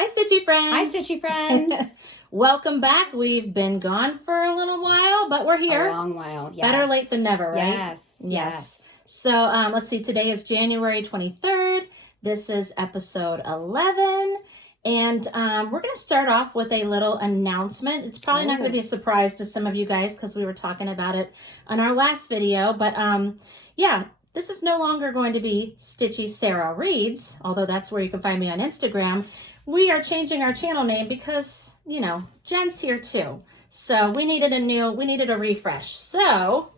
Hi, Stitchy friends. Hi, Stitchy friends. Welcome back. We've been gone for a little while, but we're here. A long while, yes. Better late than never, right? Yes. So let's see. Today is January 23rd. This is episode 11. And we're going to start off with a little announcement. It's probably not going to be a surprise to some of you guys because we were talking about it on our last video. But yeah, this is no longer going to be Stitchy Sarah Reads, although that's where you can find me on Instagram. We are changing our channel name because, you know, Jen's here too. So we needed a refresh. So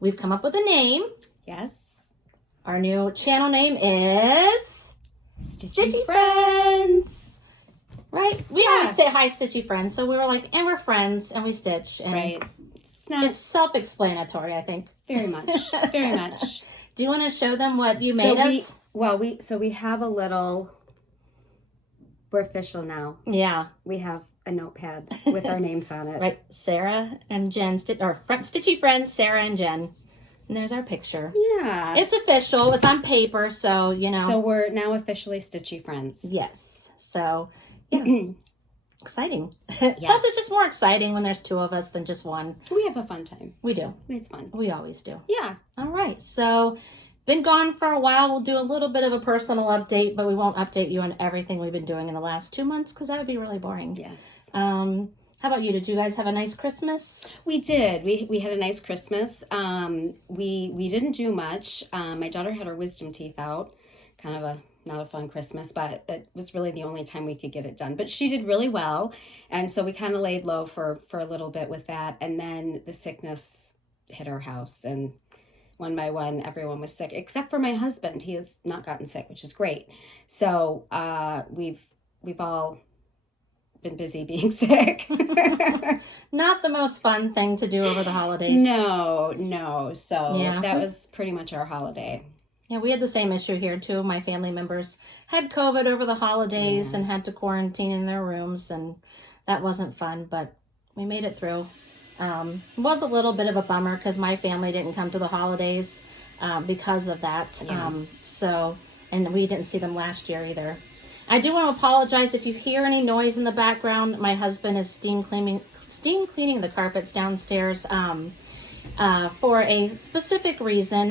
we've come up with a name. Yes. Our new channel name is Stitchy Friends. Right? We always say hi, Stitchy Friends. So we were like, and we're friends and we stitch. And right. It's self-explanatory, I think. Very much. Very much. Do you want to show them what you made us? We have a little... We're official now. Yeah. We have a notepad with our names on it. Right. Sarah and Jen, Stitchy Friends, Sarah and Jen. And there's our picture. Yeah. It's official. It's on paper, so, you know. So we're now officially Stitchy Friends. Yes. So, yeah. Exciting. Yes. Plus, it's just more exciting when there's two of us than just one. We have a fun time. We do. It's fun. We always do. Yeah. All right. So... been gone for a while. We'll do a little bit of a personal update, but we won't update you on everything we've been doing in the last 2 months because that would be really boring. Yes. How about you? Did you guys have a nice Christmas? We did. We had a nice Christmas. We didn't do much. My daughter had her wisdom teeth out. Kind of not a fun Christmas, but it was really the only time we could get it done. But she did really well, and so we kind of laid low for a little bit with that, and then the sickness hit our house, and one by one, everyone was sick, except for my husband. He has not gotten sick, which is great. So we've all been busy being sick. Not the most fun thing to do over the holidays. No. So yeah. That was pretty much our holiday. Yeah, we had the same issue here. 2 of my family members had COVID over the holidays and had to quarantine in their rooms, and that wasn't fun, but we made it through. It was a little bit of a bummer because my family didn't come to the holidays because of that. Yeah. And we didn't see them last year either. I do want to apologize if you hear any noise in the background. My husband is steam cleaning the carpets downstairs for a specific reason.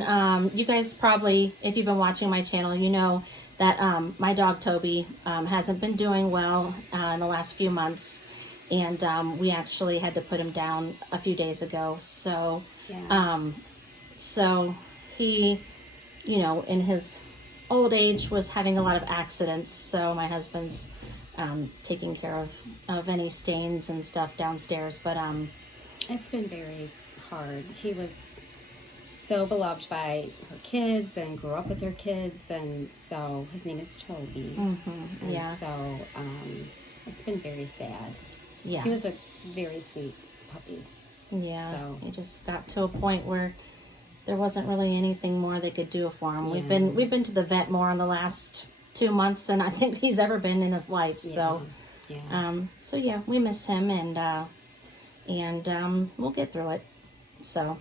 You guys probably, if you've been watching my channel, you know that my dog Toby hasn't been doing well in the last few months. And we actually had to put him down a few days ago. So, so he, you know, in his old age was having a lot of accidents. So my husband's taking care of any stains and stuff downstairs. But it's been very hard. He was so beloved by her kids and grew up with her kids. And so his name is Toby. Mm-hmm. And so it's been very sad. Yeah. He was a very sweet puppy. Yeah. So he just got to a point where there wasn't really anything more they could do for him. Yeah. We've been to the vet more in the last 2 months than I think he's ever been in his life. Yeah. So yeah, we miss him and we'll get through it. So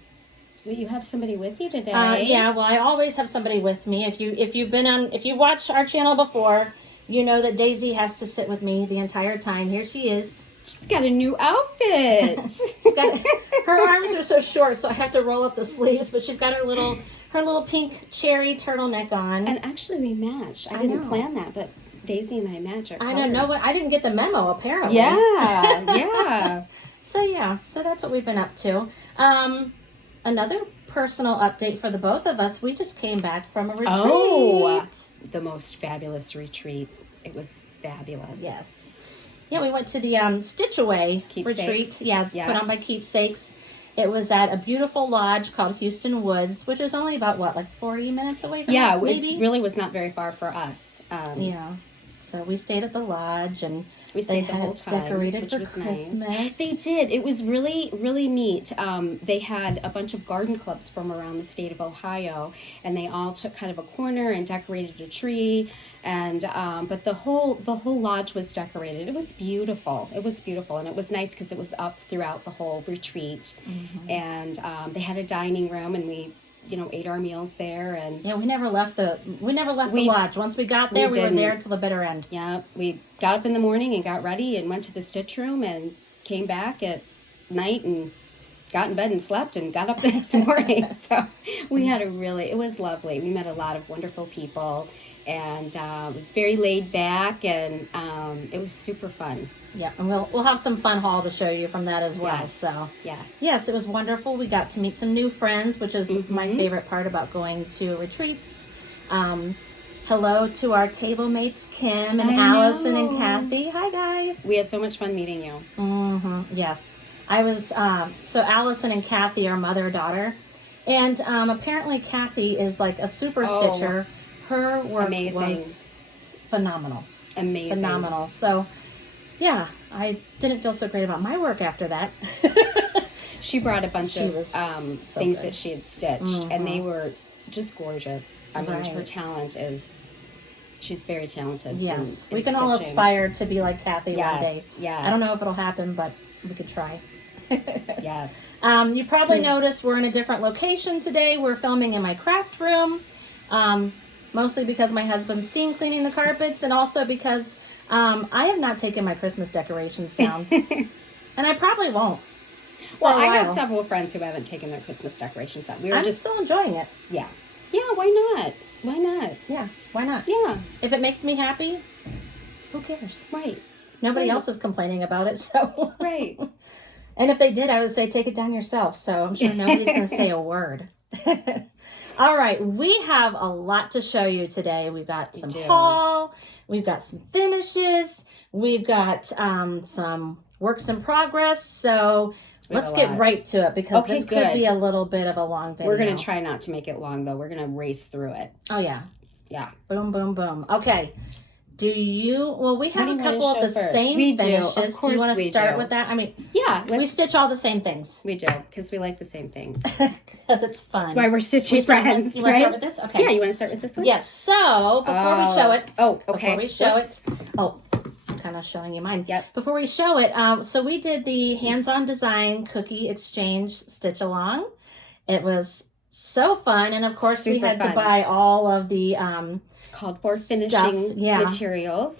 well, you have somebody with you today. Yeah, well I always have somebody with me. If you've watched our channel before, you know that Daisy has to sit with me the entire time. Here she is. She's got a new outfit. Her arms are so short, so I have to roll up the sleeves. But she's got her little pink cherry turtleneck on. And actually, we match. I didn't plan that, but Daisy and I match our colors. I don't know. I didn't get the memo, apparently. Yeah. So that's what we've been up to. Another personal update for the both of us. We just came back from a retreat. Oh, the most fabulous retreat. It was fabulous. Yes. Yeah, we went to the Stitch Away retreat. Yeah, yes. Put on by Keepsakes. It was at a beautiful lodge called Houston Woods, which is only about, 40 minutes away from us, maybe? Yeah, it really was not very far for us. Yeah. So we stayed at the lodge, and we stayed the whole time, decorated which for was Christmas. Nice. They did. It was really, really neat. They had a bunch of garden clubs from around the state of Ohio, and they all took kind of a corner and decorated a tree. And but the whole lodge was decorated. It was beautiful. It was beautiful, and it was nice because it was up throughout the whole retreat. Mm-hmm. And they had a dining room, and we ate our meals there. And yeah, we never left the lodge. Once we got there, we were there till the bitter end. Yeah, we got up in the morning and got ready and went to the stitch room and came back at night and got in bed and slept and got up the next morning. So we had it was lovely. We met a lot of wonderful people, and it was very laid back, and it was super fun. Yeah, and we'll have some fun haul to show you from that as well. Yes. So yes, it was wonderful. We got to meet some new friends, which is my favorite part about going to retreats. Hello to our table mates, Kim and Allison and Kathy. Hi, guys. We had so much fun meeting you. Yes. I was, so Allison and Kathy are mother-daughter. And apparently Kathy is like a super stitcher. Her work was phenomenal. Amazing. Phenomenal. So, yeah, I didn't feel so great about my work after that. She brought a bunch of things good. that she had stitched, and they were just gorgeous. I mean, her talent she's very talented. Yes, in we can all stitching. aspire to be like Kathy one day. Yes. I don't know if it'll happen, but we could try. Yes. You probably noticed we're in a different location today. We're filming in my craft room, mostly because my husband's steam cleaning the carpets, and also because I have not taken my Christmas decorations down, and I probably won't. Well, I have several friends who haven't taken their Christmas decorations down. I'm still enjoying it. Yeah. Yeah, why not? Why not? Yeah, why not? Yeah. If it makes me happy, who cares? Right. Nobody else is complaining about it, so. Right. And if they did, I would say take it down yourself, so I'm sure nobody's going to say a word. All right, we have a lot to show you today. We've got some haul, we've got some finishes, we've got some works in progress, so let's get right to it, because this could be a little bit of a long video. We're going to try not to make it long, though. We're going to race through it. Oh, yeah. Yeah. Boom, boom, boom. Okay. We have a couple of the same finishes. Of course, do you want to start with that? I mean, yeah, we stitch all the same things. We do, because we like the same things. Because it's fun. That's why we're stitchy friends, you want to start with this? Okay. Yeah, you want to start with this one? Yes. So, before we show it. Oh, okay. Before we show it. Oh, I'm kind of showing you mine. Yep. Before we show it, so we did the hands-on design cookie exchange stitch along. It was so fun. And, of course, we had to buy all of the... called for finishing materials.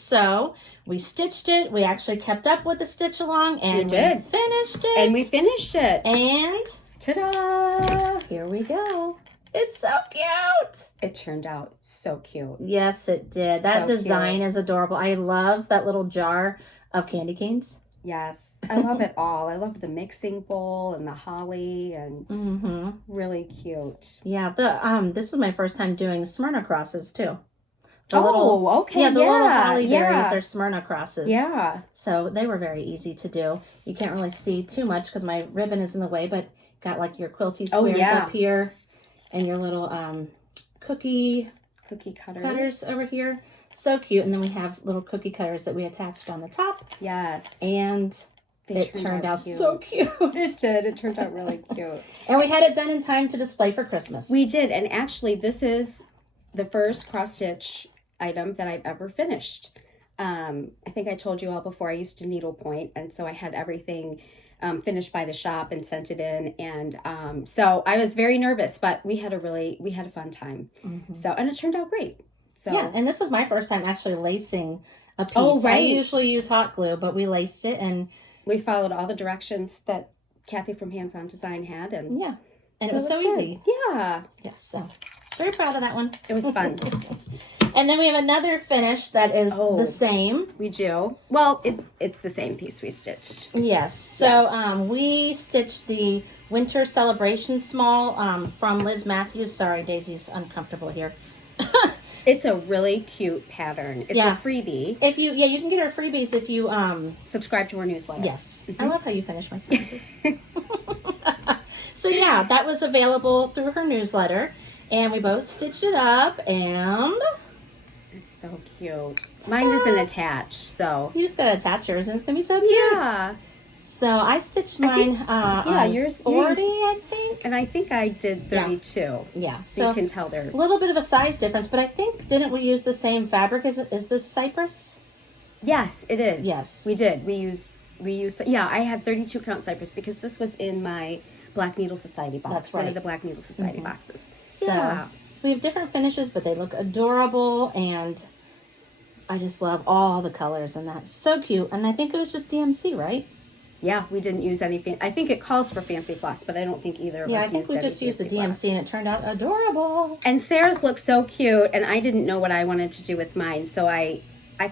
So we stitched it. We actually kept up with the stitch along, and we finished it. And we finished it. And ta-da! Here we go. It's so cute. It turned out so cute. Yes, it did. That design is adorable. I love that little jar of candy canes. Yes, I love it all. I love the mixing bowl and the holly, and really cute. Yeah, this was my first time doing Smyrna Crosses too. Okay. Yeah, the little holly berries are Smyrna Crosses. Yeah. So they were very easy to do. You can't really see too much because my ribbon is in the way, but got like your quilty squares up here, and your little cookie cutters over here. So cute. And then we have little cookie cutters that we attached on the top. Yes. And it turned out so cute. It did. It turned out really cute. And we had it done in time to display for Christmas. We did. And actually, this is the first cross-stitch item that I've ever finished. I think I told you all before, I used to needlepoint. And so I had everything finished by the shop and sent it in. And so I was very nervous, but we had a fun time. So, and it turned out great. So. Yeah, and this was my first time actually lacing a piece. Oh, right. I usually use hot glue, but we laced it, and we followed all the directions that Kathy from Hands On Design had, and and so it was so easy. Yeah. Yes. So very proud of that one. It was fun. And then we have another finish that is the same. We do. Well, it's the same piece we stitched. Yes. So we stitched the Winter Celebration Small from Liz Mathews. Sorry, Daisy's uncomfortable here. It's a really cute pattern. It's a freebie. If you can get our freebies if you subscribe to our newsletter. Yes. I love how you finish my sentences. So that was available through her newsletter, and we both stitched it up, and it's so cute. Mine isn't attached, so you just gotta attach yours, and it's gonna be so cute. Yeah. So I stitched mine yours 40, I think. And I think I did 32. Yeah. So you can tell they're a little bit of a size difference, but I think, didn't we use the same fabric? Is this cypress? Yes, it is. Yes. We did. We used I had 32 count cypress because this was in my Black Needle Society box. That's One right. of the Black Needle Society boxes. So Yeah. we have different finishes, but they look adorable, and I just love all the colors, and that's so cute. And I think it was just DMC, right? Yeah, we didn't use anything. I think it calls for fancy floss, but I don't think either of us Yeah, I think we any just used the fancy DMC, floss. and it turned out adorable. And Sarah's looked so cute, and I didn't know what I wanted to do with mine, so I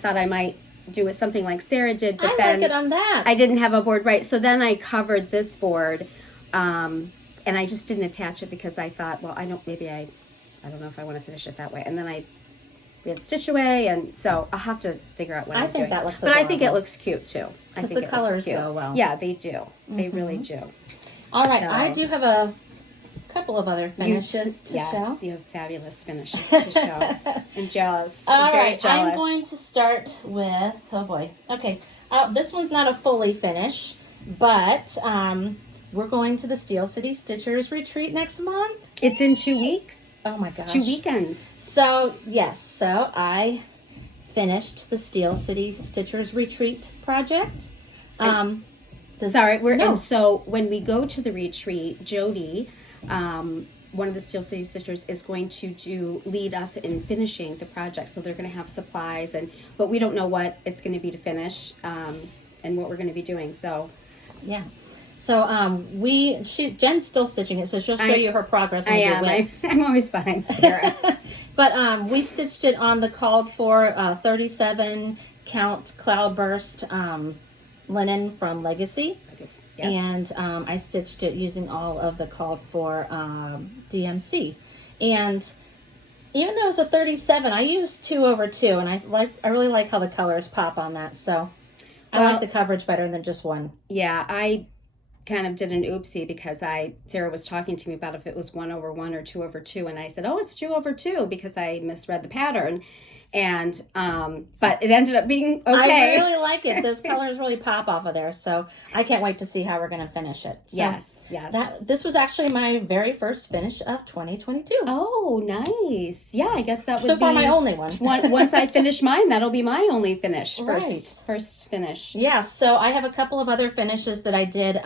thought I might do it something like Sarah did, but I then like it on that. I didn't have a board right, so then I covered this board, and I just didn't attach it because I thought, well, I don't know if I want to finish it that way, and then we had Stitch Away, and so I'll have to figure out what I'm doing. that looks but I think it adorable. looks cute too. I think the it colors looks cute. go well. Yeah, they do. They really do. All right, So- I do have a couple of other finishes to yes, show. you have fabulous finishes to show. I'm jealous. All I'm very right, jealous. I'm going to start with, oh boy, okay. This one's not a fully finish, but we're going to the Steel City Stitchers Retreat next month. It's in 2 weeks. Oh my gosh. 2 weekends. So, yes, so I finished the Steel City Stitchers Retreat project. Sorry, No. and so when we go to the retreat, Jody, one of the Steel City Stitchers, is going to lead us in finishing the project. So they're going to have supplies, but we don't know what it's going to be to finish, and what we're going to be doing. So Yeah. So Jen's still stitching it, so she'll show you her progress. I am. I'm always behind Sarah. But we stitched it on the called for 37 count cloudburst linen from Legacy. Yep. And I stitched it using all of the called for DMC. And even though it was a 37, I used 2/2, and I really like how the colors pop on that. So I like the coverage better than just one. Yeah, I kind of did an oopsie because Sarah was talking to me about if it was 1/1 or 2/2, and I said, oh, it's 2/2 because I misread the pattern. And but it ended up being okay. I really like it. Those colors really pop off of there. So I can't wait to see how we're going to finish it. So Yes. This was actually my very first finish of 2022. Oh, nice. Yeah, I guess that would So be far, my only one. once I finish mine, that'll be my only finish. Right. First finish. Yeah, so I have a couple of other finishes that I did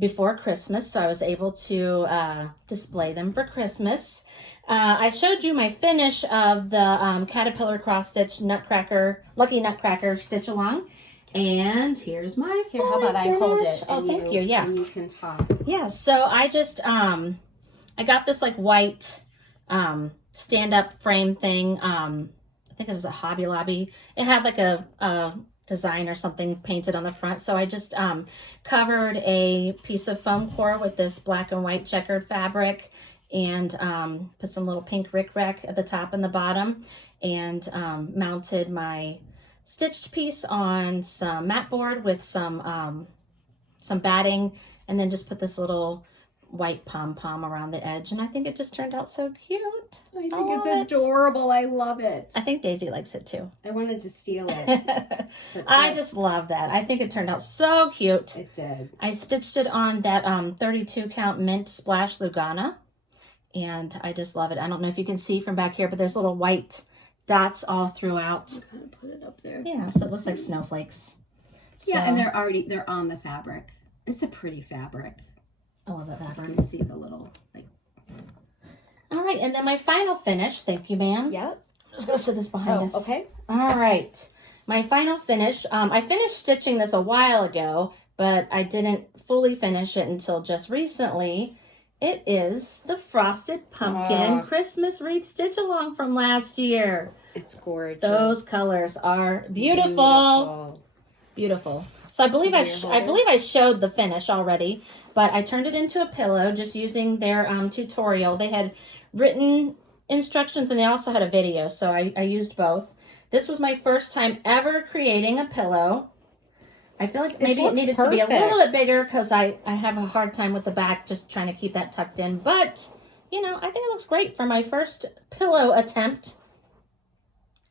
before Christmas, so I was able to display them for Christmas. I showed you my finish of the Caterpillar Cross Stitch Lucky Nutcracker Stitch Along. And here's my Here, how about I hold finish. it? Oh, thank you. Yeah. And you can talk. Yeah, so I just, I got this like white stand-up frame thing. I think it was a Hobby Lobby. It had like a design or something painted on the front. So I just covered a piece of foam core with this black and white checkered fabric and put some little pink rickrack at the top and the bottom, and mounted my stitched piece on some mat board with some batting, and then just put this little white pom-pom around the edge, and I think it just turned out so cute. I think it's adorable. I love it. I think Daisy likes it too. I wanted to steal it. I just love that. I think it turned out so cute. It did. I stitched it on that 32 count mint splash Lugana, and I just love it. I don't know if you can see from back here, but there's little white dots all throughout. I'm gonna put it up there. Yeah, so it looks like snowflakes. Yeah, So, and they're on the fabric. It's a pretty fabric. I love that You fabric. can see the little All right, and then my final finish. Thank you, ma'am. Yep. I'm just gonna sit this behind us. Okay. All right, my final finish. I finished stitching this a while ago, but I didn't fully finish it until just recently. It is the Frosted Pumpkin Christmas Wreath Stitch Along from last year. It's gorgeous. Those colors are beautiful. Beautiful. So I believe I showed the finish already, but I turned it into a pillow just using their tutorial. They had written instructions and they also had a video, so I used both. This was my first time ever creating a pillow. I feel like maybe it needed to be a little bit bigger because I have a hard time with the back, just trying to keep that tucked in. But, I think it looks great for my first pillow attempt.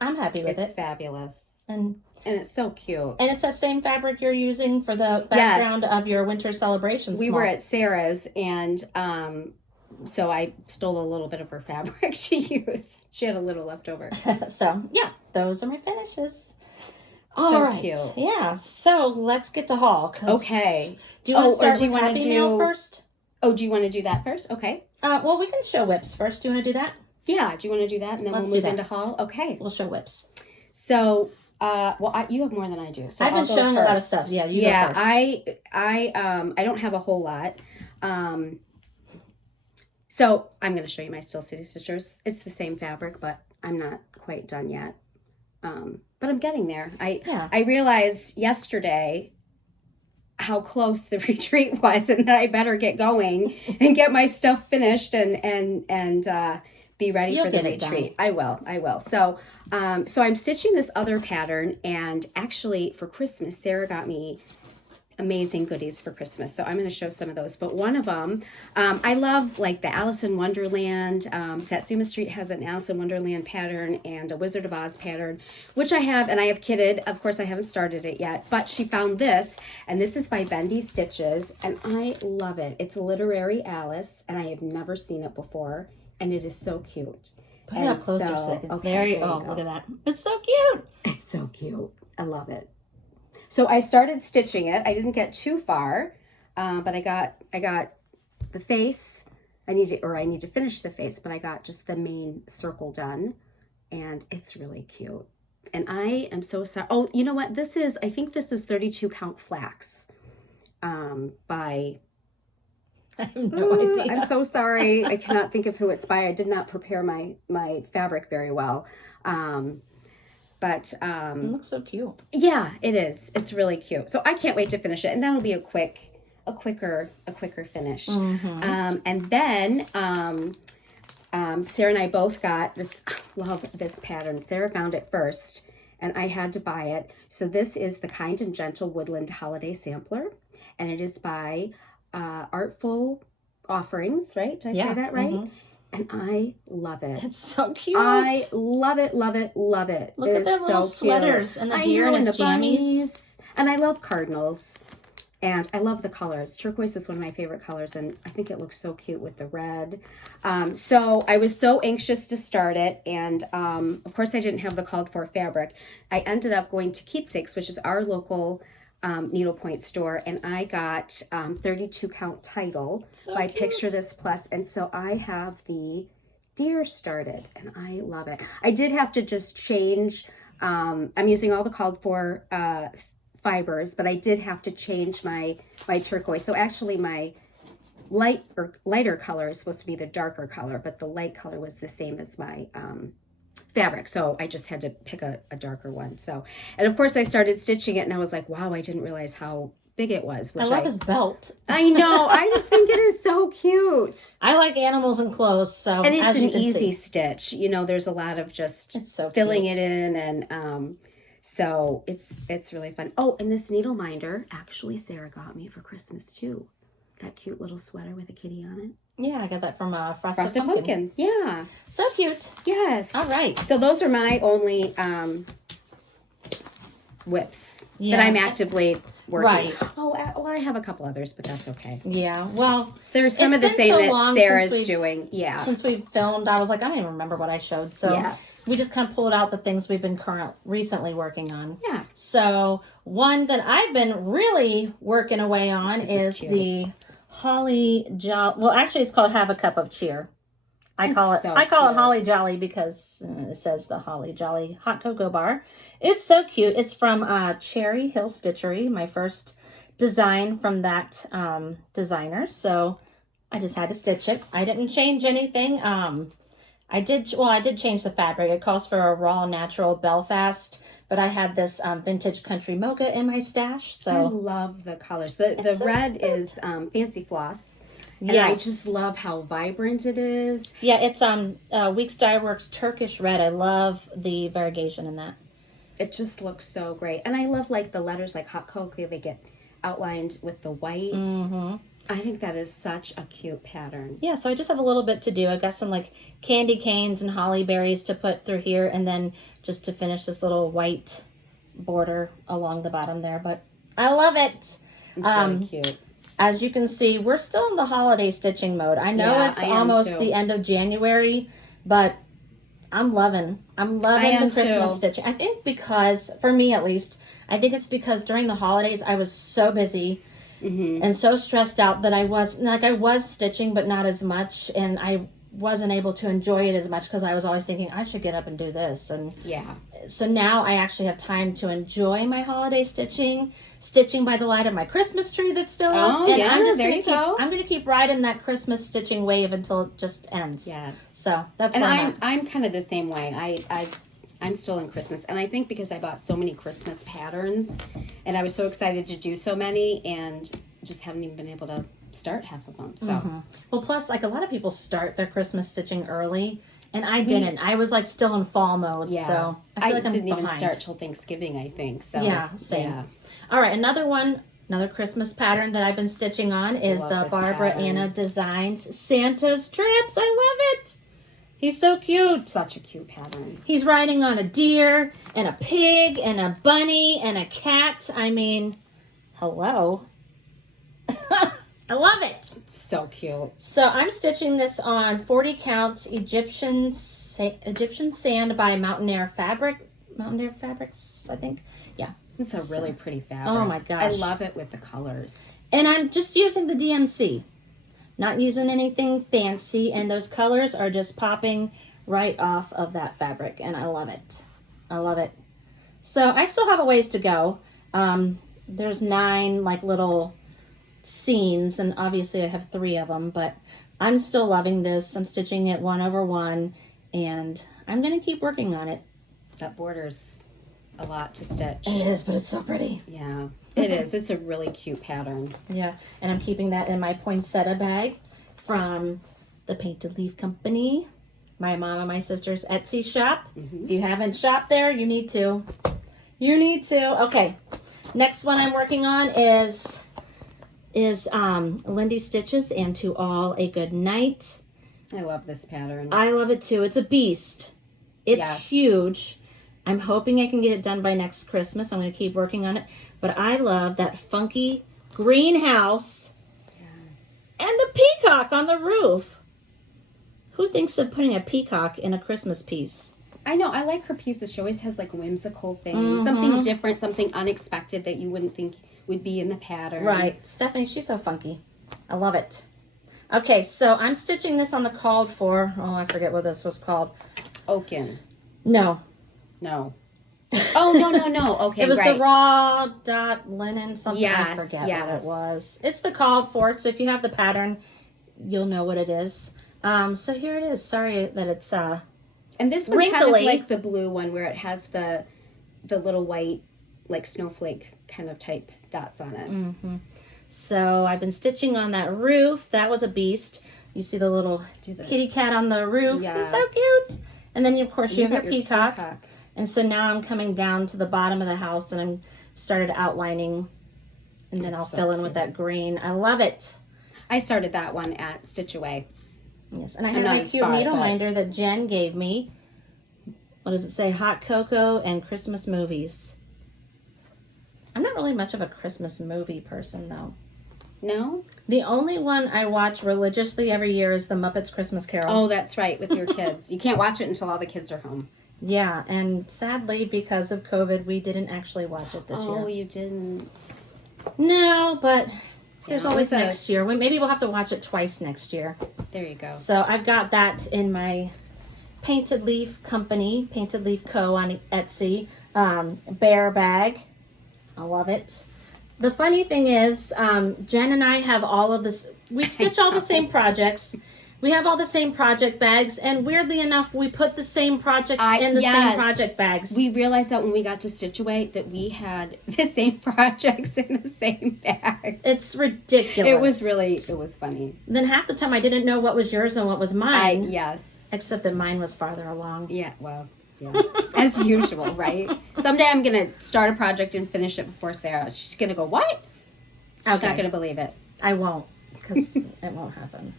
I'm happy with it. It's fabulous. And it's so cute. And it's that same fabric you're using for the background of your winter celebration. We were at Sarah's, and so I stole a little bit of her fabric she used. She had a little left over. So, yeah, those are my finishes. So All right. cute. Yeah, so let's get to haul. Okay. Do you want to start do you with wanna Happy Mail first? Oh, do you want to do that first? Okay. Well, we can show whips first. Do you want to do that? Yeah, do you want to do that? And then Let's we'll move do into haul? Okay. We'll show whips. So, you have more than I do. So I've been showing a lot of stuff. Yeah, you go first. I don't have a whole lot. So I'm going to show you my Still City Stitchers. It's the same fabric, but I'm not quite done yet. But I'm getting there. I realized yesterday how close the retreat was, and that I better get going and get my stuff finished and be ready for the retreat. I will. So I'm stitching this other pattern, and actually for Christmas, Sarah got me amazing goodies for Christmas. So I'm going to show some of those. But one of them, I love like the Alice in Wonderland. Satsuma Street has an Alice in Wonderland pattern and a Wizard of Oz pattern, which I have, and I have kitted. Of course, I haven't started it yet, but she found this, and this is by Bendy Stitches, and I love it. It's Literary Alice, and I have never seen it before, and it is so cute. Put it up closer so I can. Okay, there you go. Look at that. It's so cute. It's so cute. I love it. So I started stitching it. I didn't get too far, but I got the face. I need to finish the face, but I got just the main circle done, and it's really cute. And I am so sorry. Oh, you know what? I think this is 32 count flax, by. I have no idea. I'm so sorry. I cannot think of who it's by. I did not prepare my fabric very well. But it looks so cute. Yeah, it is. It's really cute. So I can't wait to finish it, and that'll be a quicker finish. Mm-hmm. And then Sarah and I both got this. Love this pattern. Sarah found it first, and I had to buy it. So this is the Kind and Gentle Woodland Holiday Sampler, and it is by Artful Offerings. Right? Did I say that right? Mm-hmm. And I love it. It's so cute. I love it, love it, love it. Look at their little sweaters and the deer and his jammies. And I love cardinals. And I love the colors. Turquoise is one of my favorite colors, and I think it looks so cute with the red. So I was so anxious to start it, and of course I didn't have the called for fabric. I ended up going to Keepsakes, which is our local needlepoint store, and I got 32 count title by cute. Picture This Plus, and so I have the deer started, and I love it. I did have to just change. I'm using all the called for fibers, but I did have to change my turquoise. So actually my lighter color is supposed to be the darker color, but the light color was the same as my fabric. So I just had to pick a darker one. So, and of course I started stitching it, and I was like, wow, I didn't realize how big it was. I love his belt. I know. I just think it is so cute. I like animals and clothes, so and it's an easy stitch. You know, there's a lot of just filling it in, and so it's really fun. Oh, and this needle minder, actually Sarah got me for Christmas too. That cute little sweater with a kitty on it. Yeah, I got that from Frosted Pumpkin. Yeah. So cute. Yes. All right. So those are my only whips that I'm actively working. Right. Oh, well, I have a couple others, but that's okay. Yeah. Well, there's some of the same that Sarah's doing. Yeah. Since we filmed, I was like, I don't even remember what I showed. So we just kind of pulled out the things we've been recently working on. Yeah. So one that I've been really working away on is the Holly Jolly. Well, actually, it's called Have a Cup of Cheer. I call it Holly Jolly because it says the Holly Jolly Hot Cocoa Bar. It's so cute. It's from Cherry Hill Stitchery, my first design from that designer. So I just had to stitch it. I didn't change anything. I did change the fabric. It calls for a raw natural Belfast, but I had this vintage country mocha in my stash. So I love the colors. The red is Fancy Floss. And I just love how vibrant it is. Yeah, it's Weeks Dye Works Turkish Red. I love the variegation in that. It just looks so great. And I love like the letters like hot cocoa, they get outlined with the white. Mm-hmm. I think that is such a cute pattern. Yeah, so I just have a little bit to do. I got some like candy canes and holly berries to put through here, and then just to finish this little white border along the bottom there. But I love it. It's really cute. As you can see, we're still in the holiday stitching mode. I know it's almost the end of January, but I'm loving the Christmas stitching. I think because, for me at least, I think it's because during the holidays I was so busy and so stressed out that I was stitching, but not as much. And I wasn't able to enjoy it as much because I was always thinking I should get up and do this. And so now I actually have time to enjoy my holiday stitching by the light of my Christmas tree that's still up. And I'm going to keep riding that Christmas stitching wave until it just ends. Yes. So that's and where I'm kind of the same way. I'm still in Christmas, and I think because I bought so many Christmas patterns, and I was so excited to do so many, and just haven't even been able to start half of them. So, well, plus like a lot of people start their Christmas stitching early, and I didn't. I was like still in fall mode, so I feel like I'm didn't behind. even start till Thanksgiving, I think. So same. Yeah. All right, another Christmas pattern that I've been stitching on is the Barbara Anna Designs Santa's Trips. I love it. He's so cute. Such a cute pattern. He's riding on a deer and a pig and a bunny and a cat. I mean, hello. I love it. It's so cute. So I'm stitching this on 40 count Egyptian sand by Mountainair Fabrics, I think. Yeah. It's a really pretty fabric. Oh my gosh. I love it with the colors. And I'm just using the DMC. Not using anything fancy, and those colors are just popping right off of that fabric, and I love it. I love it. So I still have a ways to go. There's 9 like little scenes, and obviously I have 3 of them, but I'm still loving this. I'm stitching it 1 over 1, and I'm going to keep working on it. That border's a lot to stitch. It is, but it's so pretty. Yeah. It is. It's a really cute pattern. Yeah, and I'm keeping that in my poinsettia bag from the Painted Leaf Company, my mom and my sister's Etsy shop. If you haven't shopped there, you need to. You need to. Okay, next one I'm working on is Lindy Stitches and To All a Good Night. I love this pattern. I love it too. It's a beast. It's huge. I'm hoping I can get it done by next Christmas. I'm going to keep working on it. But I love that funky greenhouse and the peacock on the roof. Who thinks of putting a peacock in a Christmas piece? I know. I like her pieces. She always has like whimsical things. Something different, something unexpected that you wouldn't think would be in the pattern. Right. Stephanie, she's so funky. I love it. Okay, so I'm stitching this on the called for. Oh, I forget what this was called. Oaken. No. Oh, no. Okay, it was the raw dot linen something. Yes, I forget what it was. It's the called for, so if you have the pattern, you'll know what it is. So here it is. Sorry that it's and this one's wrinkly. kind of like the blue one where it has the little white, like snowflake kind of type dots on it. So I've been stitching on that roof. That was a beast. You see the little kitty cat on the roof. Yes. He's so cute. And then, of course, you have your peacock. And so now I'm coming down to the bottom of the house, and I'm started outlining, and then I'll fill in with that green. I love it. I started that one at Stitch Away. Yes, and I have my cute needle minder that Jen gave me. What does it say? Hot cocoa and Christmas movies. I'm not really much of a Christmas movie person, though. No? The only one I watch religiously every year is The Muppets Christmas Carol. Oh, that's right, with your kids. You can't watch it until all the kids are home. Yeah, and sadly, because of COVID, we didn't actually watch it this year. Oh, you didn't? No, but there's always next year. Maybe we'll have to watch it twice next year. There you go. So I've got that in my Painted Leaf Company, Painted Leaf Co. on Etsy, bear bag. I love it. The funny thing is, Jen and I have all of this. We stitch all the same projects. We have all the same project bags, and weirdly enough, we put the same projects in the same project bags. We realized that when we got to Stitch Away that we had the same projects in the same bag. It's ridiculous. It was funny. Then half the time I didn't know what was yours and what was mine. Yes. Except that mine was farther along. Yeah, well, yeah. As usual, right? Someday I'm going to start a project and finish it before Sarah. She's going to go, what? She's not going to believe it. I won't, because it won't happen.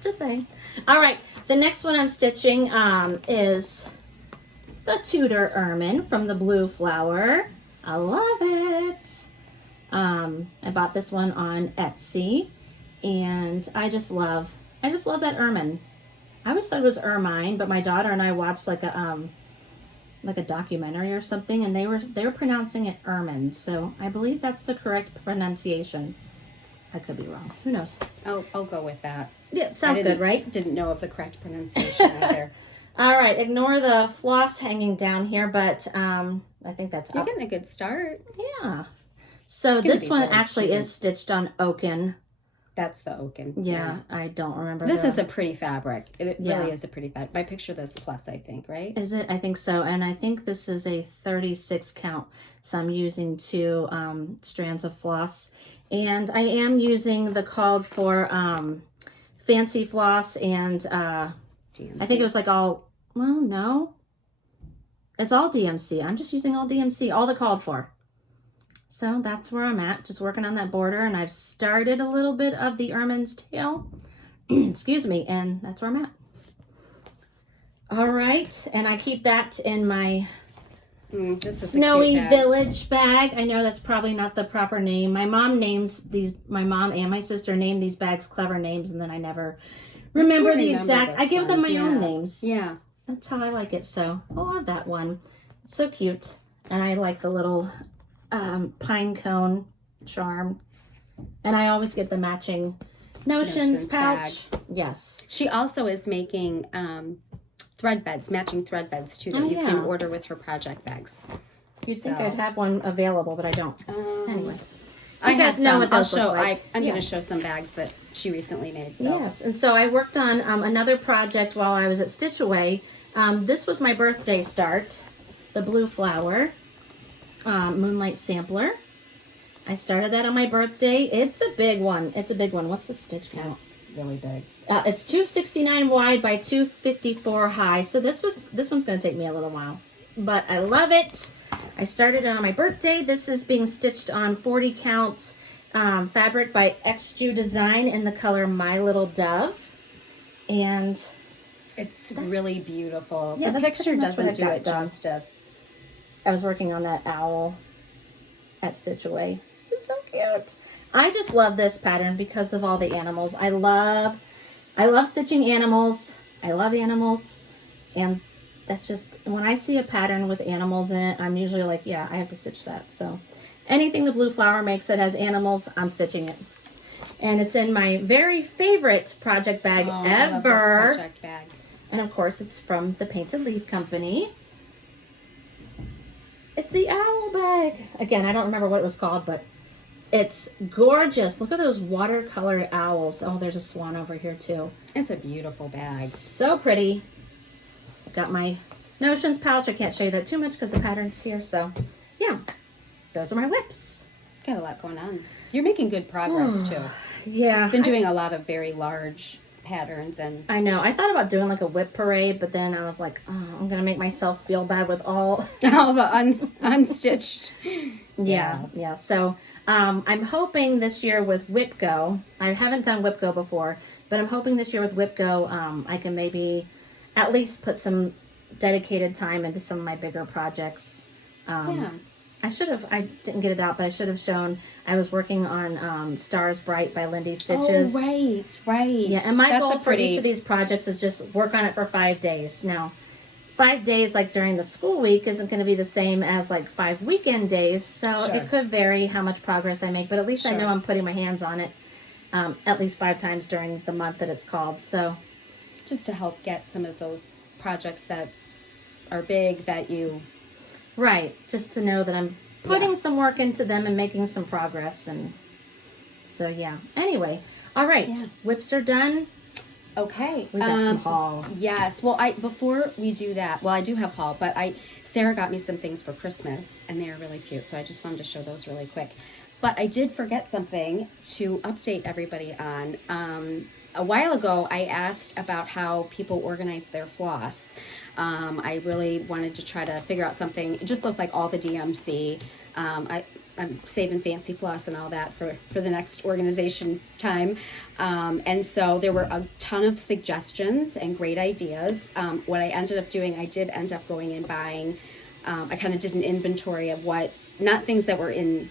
Just saying. All right, the next one I'm stitching is the Tudor Ermine from the Blue Flower. I love it. I bought this one on Etsy, and I just love that ermine. I always thought it was Ermine, but my daughter and I watched like a documentary or something, and they were pronouncing it Ermine, so I believe that's the correct pronunciation. I could be wrong. Who knows? I'll go with that. Yeah, sounds good, right? Didn't know of the correct pronunciation either. All right, ignore the floss hanging down here, but I think that's You're up. getting a good start. Yeah. So this one actually is stitched on oaken. That's the oaken. Yeah, I don't remember. This is a pretty fabric. It really is a pretty fabric. I picture this plus, I think, right? Is it? I think so. And I think this is a 36 count. So I'm using 2 strands of floss. And I am using the called for fancy floss and I think it was like all, well, no. It's all DMC. I'm just using all DMC, all the called for. So that's where I'm at, just working on that border, and I've started a little bit of the Ermine's tail, excuse me, and that's where I'm at. All right, and I keep that in my Snowy Village bag. I know that's probably not the proper name. My mom names these, my mom and my sister name these bags clever names, and then I never remember the exact, I give them my own names. Yeah. That's how I like it, so I love that one. It's so cute, and I like the little pine cone charm, and I always get the matching notions pouch bag. Yes, she also is making thread beds, matching thread beds too, that you can order with her project bags. You'd think I'd have one available, but I don't. Anyway, I have some. I'll show. I'm going to show some bags that she recently made. So. Yes, and so I worked on another project while I was at Stitch Away. This was my birthday start, the blue flower. Moonlight Sampler. I started that on my birthday. It's a big one. It's a big one. What's the stitch count? It's really big. It's 269 wide by 254 high. So this one's going to take me a little while, but I love it. I started it on my birthday. This is being stitched on 40 count fabric by XJU Design in the color My Little Dove, and it's really beautiful. Yeah, the picture doesn't do it justice. I was working on that owl at Stitch Away. It's so cute. I just love this pattern because of all the animals. I love stitching animals. I love animals. And that's just, when I see a pattern with animals in it, I'm usually like, yeah, I have to stitch that. So anything the blue flower makes that has animals, I'm stitching it. And it's in my very favorite project bag ever. I love this project bag. And of course, it's from the Painted Leaf Company. It's the owl bag. Again, I don't remember what it was called, but it's gorgeous. Look at those watercolor owls. Oh, there's a swan over here too. It's a beautiful bag. So pretty. I've got my notions pouch. I can't show you that too much because the pattern's here. So yeah, those are my whips. Got a lot going on. You're making good progress too. Yeah. Been doing a lot of very large patterns, and I know. I thought about doing like a whip parade, but then I was like, oh, I'm gonna make myself feel bad with all the unstitched. Yeah. So I'm hoping this year with Whip Go. I haven't done Whip Go before, but I'm hoping this year with Whip Go, I can maybe at least put some dedicated time into some of my bigger projects. I didn't get it out, but I should have shown. I was working on Stars Bright by Lindy Stitches. Oh, right. Yeah, and my goal for each of these projects is just work on it for 5 days. Now, 5 days like during the school week isn't going to be the same as like 5 weekend days, so it could vary how much progress I make, but at least I know I'm putting my hands on it at least 5 times during the month that it's called. So, just to help get some of those projects that are big that you... Right, just to know that I'm putting some work into them and making some progress. And so, yeah. Anyway, all right. Yeah. Whips are done. Okay. We got some haul. Yes. Well, before we do that, I do have haul, but Sarah got me some things for Christmas, and they're really cute, so I just wanted to show those really quick. But I did forget something to update everybody on. A while ago, I asked about how people organize their floss. I really wanted to try to figure out something. It just looked like all the DMC. I'm saving fancy floss and all that for the next organization time. And so there were a ton of suggestions and great ideas. What I ended up doing, I did end up going and buying, I kind of did an inventory of not things that were in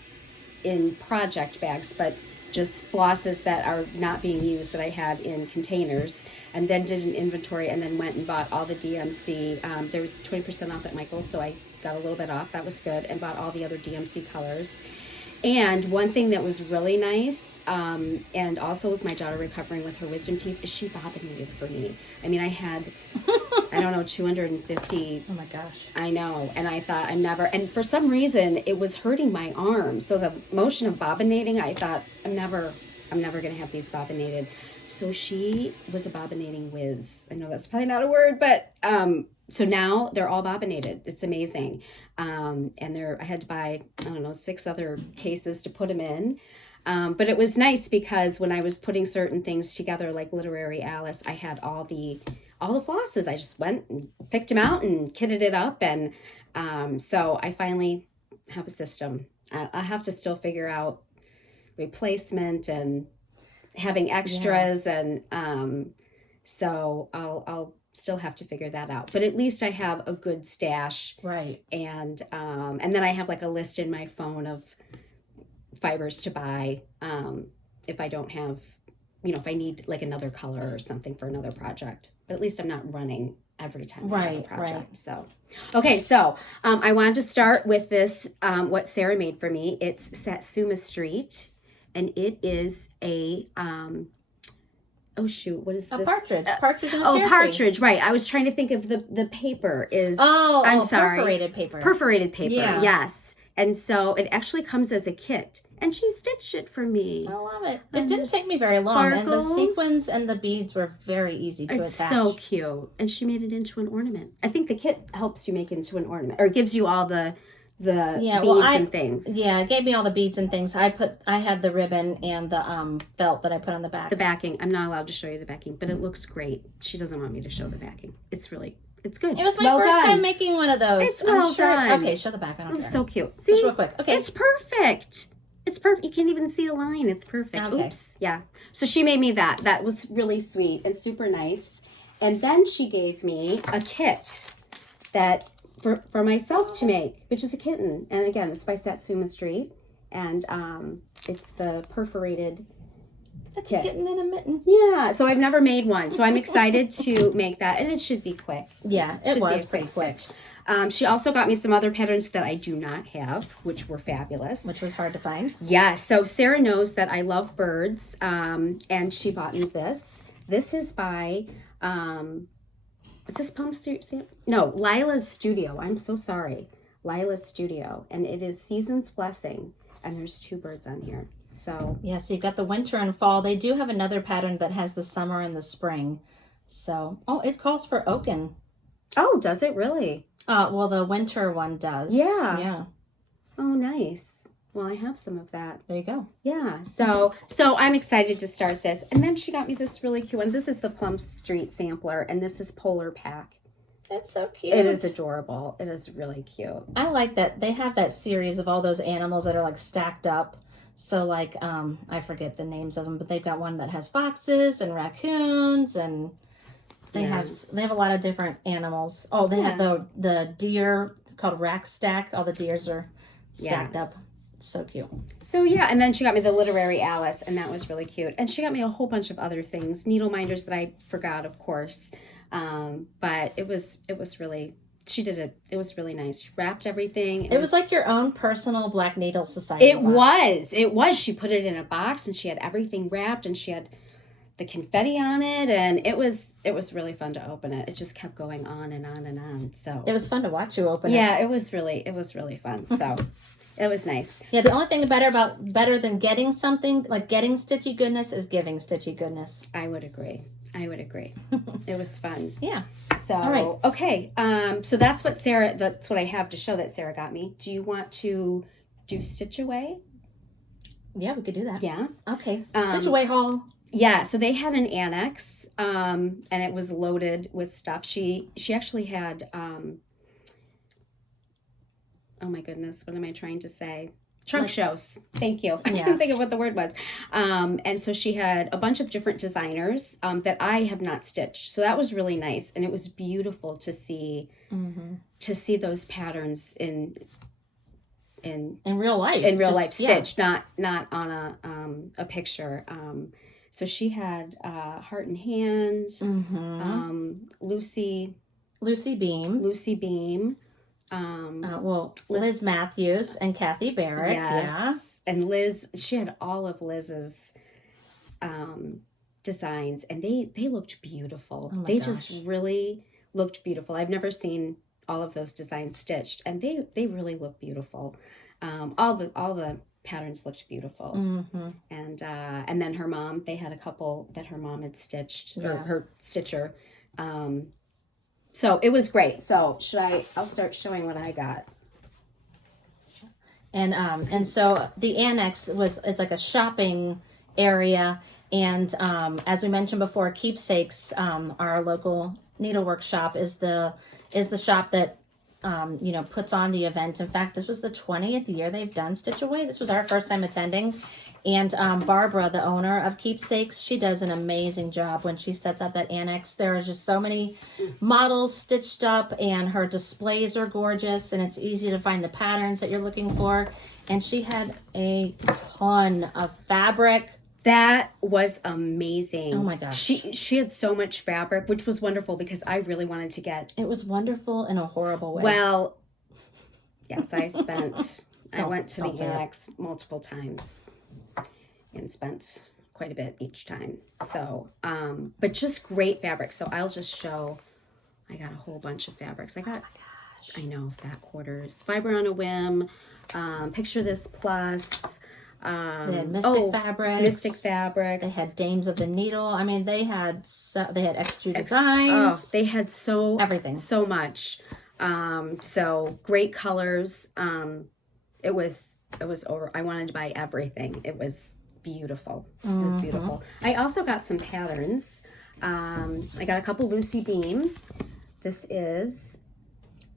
project bags, but just flosses that are not being used that I had in containers, and then did an inventory and then went and bought all the DMC. There was 20% off at Michael's, so I got a little bit off. That was good, and bought all the other DMC colors. And one thing that was really nice, and also with my daughter recovering with her wisdom teeth, is she bobbinated for me. I mean, I had, I don't know, 250. Oh my gosh. I know. And I thought and for some reason it was hurting my arm. So the motion of bobbinating, I thought, I'm never going to have these bobbinated. So she was a bobbinating whiz. I know that's probably not a word, but, so now they're all bobbinated. It's amazing. And I had to buy, I don't know, 6 other cases to put them in. But it was nice because when I was putting certain things together, like Literary Alice, I had all the flosses. I just went and picked them out and kitted it up. And so I finally have a system. I have to still figure out replacement and having extras. And so I'll still have to figure that out, but at least I have a good stash. Right. And then I have like a list in my phone of fibers to buy if I don't have, if I need like another color or something for another project. But at least I'm not running every time I have a project. Right. So, okay, so I wanted to start with this, what Sarah made for me. It's Satsuma Street, and it is a oh shoot, what is this? A partridge. Partridge in a pear tree. Partridge, right. I was trying to think of the paper is I'm sorry. Perforated paper. Perforated paper, yeah. Yes. And so it actually comes as a kit. And she stitched it for me. I love it. It didn't take me very long. And the sequins and the beads were very easy to attach. It's so cute. And she made it into an ornament. I think the kit helps you make it into an ornament. Or gives you all the beads and things. Yeah, it gave me all the beads and things. I had the ribbon and the felt that I put on the back. The backing. I'm not allowed to show you the backing, but it looks great. She doesn't want me to show the backing. It's good. It was my first time making one of those. It's well done. Okay, show the back. I don't care. It was so cute. See? Just real quick. Okay. It's perfect. It's perfect. You can't even see a line. It's perfect. Okay. Oops. Yeah. So she made me that. That was really sweet and super nice. And then she gave me a kit that for myself to make, which is a kitten. And again, it's by Satsuma Street. And it's the perforated That's kit. A kitten in a mitten. Yeah. So I've never made one. So I'm excited to make that. And it should be quick. Yeah, it was pretty quick. She also got me some other patterns that I do not have, which were fabulous. Which was hard to find. Yeah. So Sarah knows that I love birds. And she bought me this. This is by... is this Plum Studio? No, Lila's Studio. I'm so sorry. Lila's Studio. And it is Season's Blessing. And there's 2 birds on here. So yeah, so you've got the winter and fall. They do have another pattern that has the summer and the spring. So, it calls for oaken. Oh, does it really? Well, the winter one does. Yeah. Yeah. Oh, nice. Well, I have some of that. There you go. Yeah. So I'm excited to start this. And then she got me this really cute one. This is the Plum Street Sampler, and this is Polar Pack. It's so cute. It is adorable. It is really cute. I like that. They have that series of all those animals that are like stacked up. So like, I forget the names of them, but they've got one that has foxes and raccoons, and they have a lot of different animals. Oh, they have the deer called Rack Stack. All the deers are stacked up. It's so cute. So yeah, and then she got me the Literary Alice, and that was really cute. And she got me a whole bunch of other things, needle minders that I forgot, of course. But it was really. She did it. It was really nice. She wrapped everything. It was like your own personal Black Needle Society. It was. It was. She put it in a box, and she had everything wrapped, and she had the confetti on it, and it was really fun to open it. It just kept going on and on and on. So it was fun to watch you open it. Yeah, it was really fun. So it was nice. Yeah, the only thing better than getting something, like getting stitchy goodness, is giving stitchy goodness. I would agree. It was fun. Yeah. So, all right. Okay. So that's what I have to show that Sarah got me. Do you want to do Stitch Away? Yeah, we could do that. Yeah. Okay. Stitch Away haul. Yeah, so they had an annex, and it was loaded with stuff. She actually had, oh my goodness, what am I trying to say? Trunk shows. Thank you. I couldn't think of what the word was. And so she had a bunch of different designers that I have not stitched. So that was really nice. And it was beautiful to see those patterns in real life. In real life stitched, not on a picture. So she had Heart and Hand, Lucy Beam. Liz Mathews and Kathy Barrett. Yes. and Liz, she had all of Liz's designs, and they looked beautiful. Oh my they gosh. just really looked beautiful. I've never seen all of those designs stitched, and they really look beautiful. All the patterns looked beautiful. Mm-hmm. And then her mom, they had a couple that her mom had stitched, or Yeah. her stitcher. So it was great. So I'll start showing what I got. And so the annex it's like a shopping area, and as we mentioned before, Keepsakes, our local needlework shop, is the shop that puts on the event. In fact, this was the 20th year they've done Stitch Away. This was our first time attending, and Barbara, the owner of Keepsakes, she does an amazing job when she sets up that annex. There are just so many models stitched up, and her displays are gorgeous, and it's easy to find the patterns that you're looking for. And she had a ton of fabric. That was amazing. Oh my gosh. She had so much fabric, which was wonderful because I really wanted to get. It was wonderful in a horrible way. Well, yes, I went to the say it. annex multiple times and spent quite a bit each time. So, but just great fabric. So I'll just show, I got a whole bunch of fabrics. I know, fat quarters, fiber on a whim, picture this plus. They had Mystic Fabrics. Mystic Fabrics. They had Dames of the Needle. I mean, they had extra designs. They had everything. So much. So great colors. It was over. I wanted to buy everything. It was beautiful. It was beautiful. I also got some patterns. I got a couple Lucy Beam. This is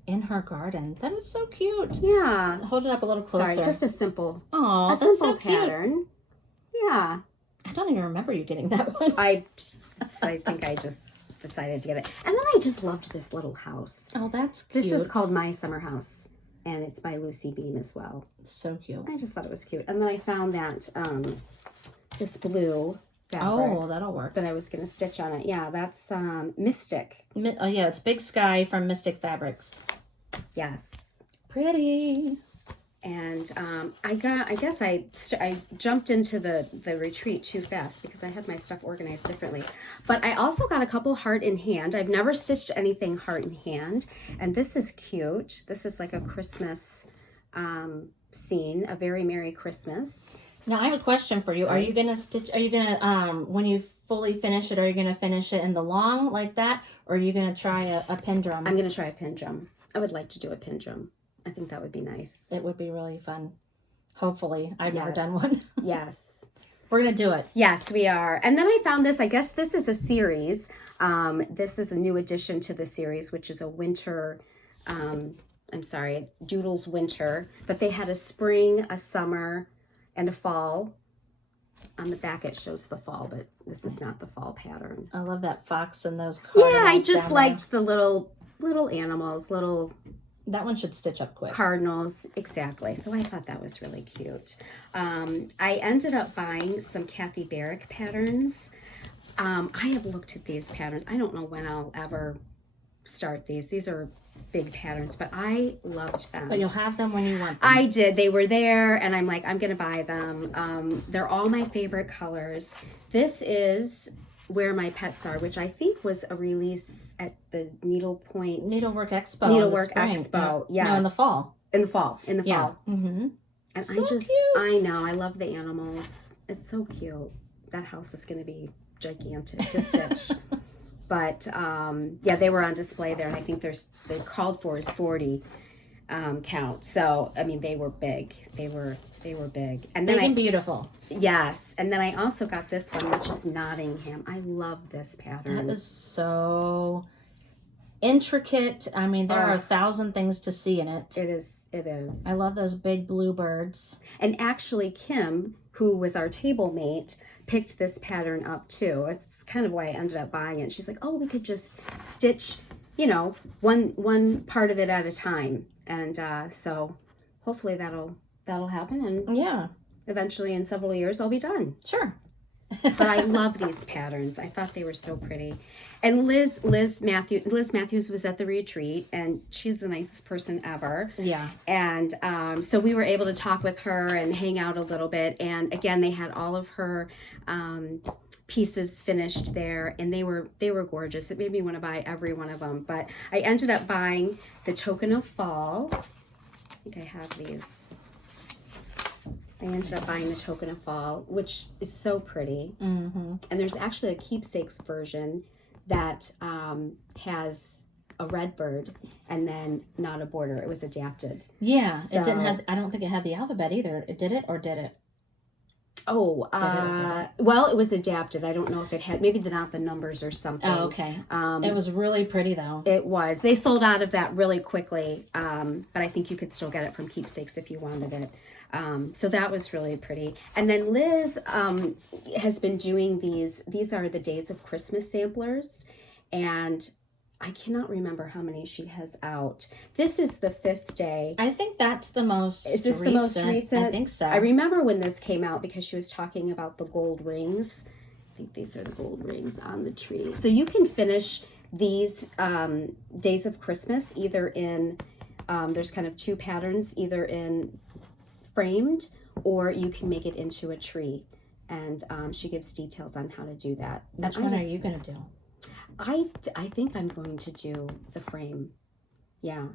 In Her Garden. That is so cute. Yeah. Hold it up a little closer. Sorry, just a simple. Oh, that's simple so cute. pattern. Yeah. I don't even remember you getting that one. I think I just decided to get it. And then I just loved this little house. Oh, that's cute. This is called My Summer House, and it's by Lucy Beam as well. So cute. I just thought it was cute. And then I found that this blue fabric Oh, that'll work. that I was going to stitch on it. Yeah, that's Mystic. Oh, yeah, it's Big Sky from Mystic Fabrics. Yes. Pretty. And I jumped into the retreat too fast because I had my stuff organized differently. But I also got a couple heart in hand. I've never stitched anything heart in hand. And this is cute. This is like a Christmas scene, a very Merry Christmas. Now, I have a question for you. Are you going to, when you fully finish it, are you going to finish it in the long like that? Or are you going to try a pin drum? I'm going to try a pin drum. I would like to do a pin drum. I think that would be nice. It would be really fun. Hopefully. I've never Yes. done one. Yes. We're going to do it. Yes, we are. And then I found this. I guess this is a series. This is a new addition to the series, which is a winter, Doodles Winter. But they had a spring, a summer, and a fall. On the back it shows the fall, but this is not the fall pattern. I love that fox and those Yeah, cardinals I just down liked the little animals, little there. That one should stitch up quick. cardinals. Exactly. So I thought that was really cute. I ended up buying some Kathy Barrick patterns. I have looked at these patterns. I don't know when I'll ever start these. These are big patterns, but I loved them. But you'll have them when you want them. I did. They were there, and I'm like, I'm going to buy them. They're all my favorite colors. This is Where My Pets Are, which I think was a release at the Needlework Expo. Needlework Expo, yes. No, in the fall. In the fall. Yeah. Mm-hmm. And So cute. I know, I love the animals. It's so cute. That house is going to be gigantic to stitch. But yeah, they were on display there, and I think they called for is 40 count. So I mean, they were big. They were big. And then Big and beautiful. Yes, and then I also got this one, which is Nottingham. I love this pattern. That is so intricate. I mean, there are 1,000 things to see in it. It is. It is. I love those big blue birds. And actually, Kim, who was our table mate, picked this pattern up too. It's kind of why I ended up buying it. She's like, oh, we could just stitch, one part of it at a time. And so hopefully that'll happen. And Yeah, eventually in several years, I'll be done. sure. But I love these patterns. I thought they were so pretty. And Liz Mathews was at the retreat, and she's the nicest person ever. Yeah. And so we were able to talk with her and hang out a little bit. And again, they had all of her pieces finished there, and they were gorgeous. It made me want to buy every one of them. But I ended up buying the Token of Fall. I think I have these. I ended up buying the Token of Fall, which is so pretty. Mm-hmm. And there's actually a keepsakes version that has a red bird and then not a border. It was adapted. Yeah, So, it didn't have. I don't think it had the alphabet either. It did it or did it? Oh, well, it was adapted. I don't know if it had maybe not the numbers or something. Oh, okay. It was really pretty though. It was. They sold out of that really quickly, but I think you could still get it from Keepsakes if you wanted it. So that was really pretty. And then Liz has been doing these. These are the Days of Christmas samplers, and I cannot remember how many she has out. This is the 5th day. I think that's the most Is this recent. the most recent? I think so. I remember when this came out because she was talking about the gold rings. I think these are the gold rings on the tree. So you can finish these Days of Christmas either in, there's kind of 2 patterns, either in framed or you can make it into a tree. And she gives details on how to do that. Which one are you going to do? I think I'm going to do the frame. Yeah.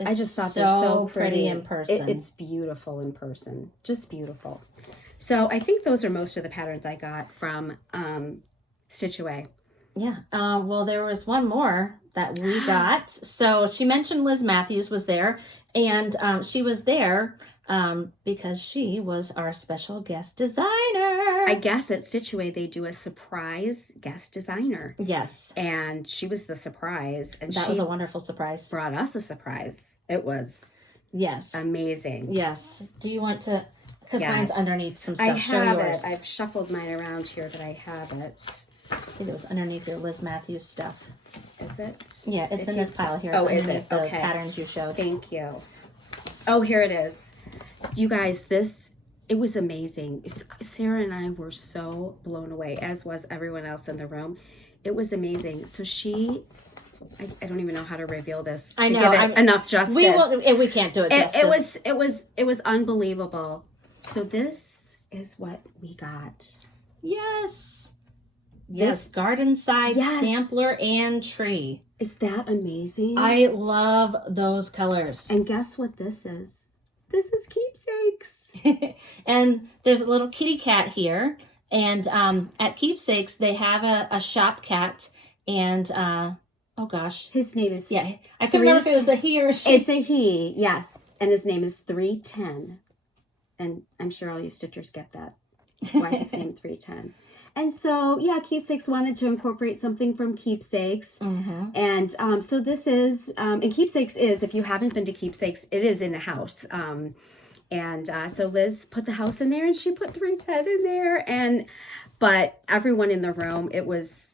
It's I just thought they're so pretty in person. It's beautiful in person. Just beautiful. So I think those are most of the patterns I got from Stitch Away. Yeah. Well, there was one more that we got. So she mentioned Liz Mathews was there, and she was there because she was our special guest designer. I guess at Stitch Away they do a surprise guest designer. Yes. And she was the surprise. And that she was a wonderful surprise. brought us a surprise. It was yes amazing. Yes. Do you want to, because mine's underneath some stuff. I have yours. it. I've shuffled mine around here, but I have it. I think it was underneath your Liz Mathews stuff. Is it? Yeah, it's in this pile here. Oh, it's is it? the Okay. patterns you showed. Thank you. Oh, here it is. You guys, it was amazing. Sarah and I were so blown away, as was everyone else in the room. It was amazing. So I don't even know how to reveal this to give it enough justice. We can't do it justice. It was unbelievable. So this is what we got. Yes. Yes, garden side sampler and tree. Is that amazing? I love those colors. And guess what this is? This is Keepsakes. And there's a little kitty cat here. And at Keepsakes, they have a shop cat. And, oh gosh. His name is... Yeah, I couldn't remember if it was a he or a she. It's a he, yes. And his name is 310. And I'm sure all you Stitchers get that. Why his name 310. And so, yeah, Keepsakes wanted to incorporate something from Keepsakes. Mm-hmm. And so this is, and Keepsakes is, if you haven't been to Keepsakes, it is in a house. So Liz put the house in there and she put 310 in there. But everyone in the room, it was...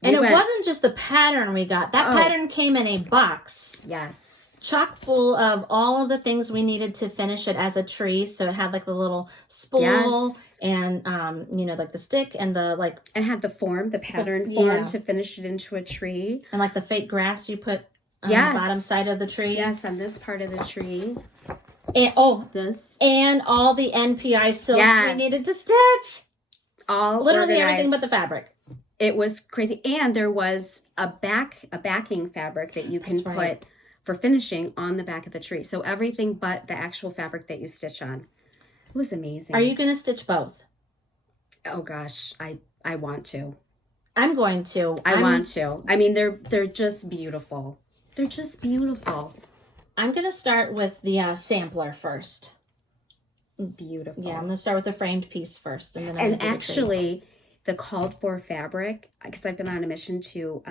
And it wasn't just the pattern we got. That pattern came in a box. Yes. Chock full of all of the things we needed to finish it as a tree. So it had like the little spool and, like the stick and the like. It had the form, the pattern form to finish it into a tree. And like the fake grass you put on the bottom side of the tree. Yes, on this part of the tree. And, this. And all the NPI silks we needed to stitch. All literally organized. Everything but the fabric. It was crazy. And there was a backing fabric that you can put for finishing on the back of the tree. So everything but the actual fabric that you stitch on. It was amazing. Are you going to stitch both? Oh gosh, I want to. I'm going to. I want to. I mean, they're just beautiful. They're just beautiful. I'm going to start with the sampler first. Beautiful. Yeah, I'm going to start with the framed piece first. And actually, the called for fabric, because I've been on a mission to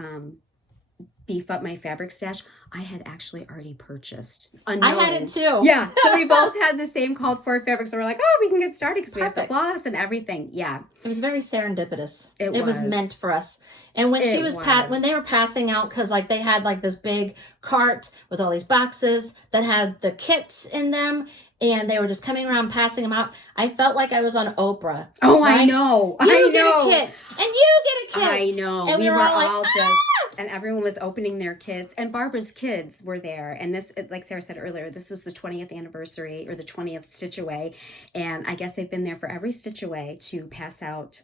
beef up my fabric stash, I had actually already purchased. I had it too. Yeah. So we both had the same called for fabric. So we're like, oh, we can get started because we have the Perfect. floss and everything. Yeah. It was very serendipitous. It was meant for us. And when she was when they were passing out, because like they had like this big cart with all these boxes that had the kits in them, and they were just coming around passing them out. I felt like I was on Oprah. Oh, right? I know. You get a kit, and you get a kit. I know. And we were all like, just, and everyone was opening their kits, and Barbara's kids were there. And this, like Sarah said earlier, this was the 20th anniversary or the 20th Stitch Away, and I guess they've been there for every Stitch Away to pass out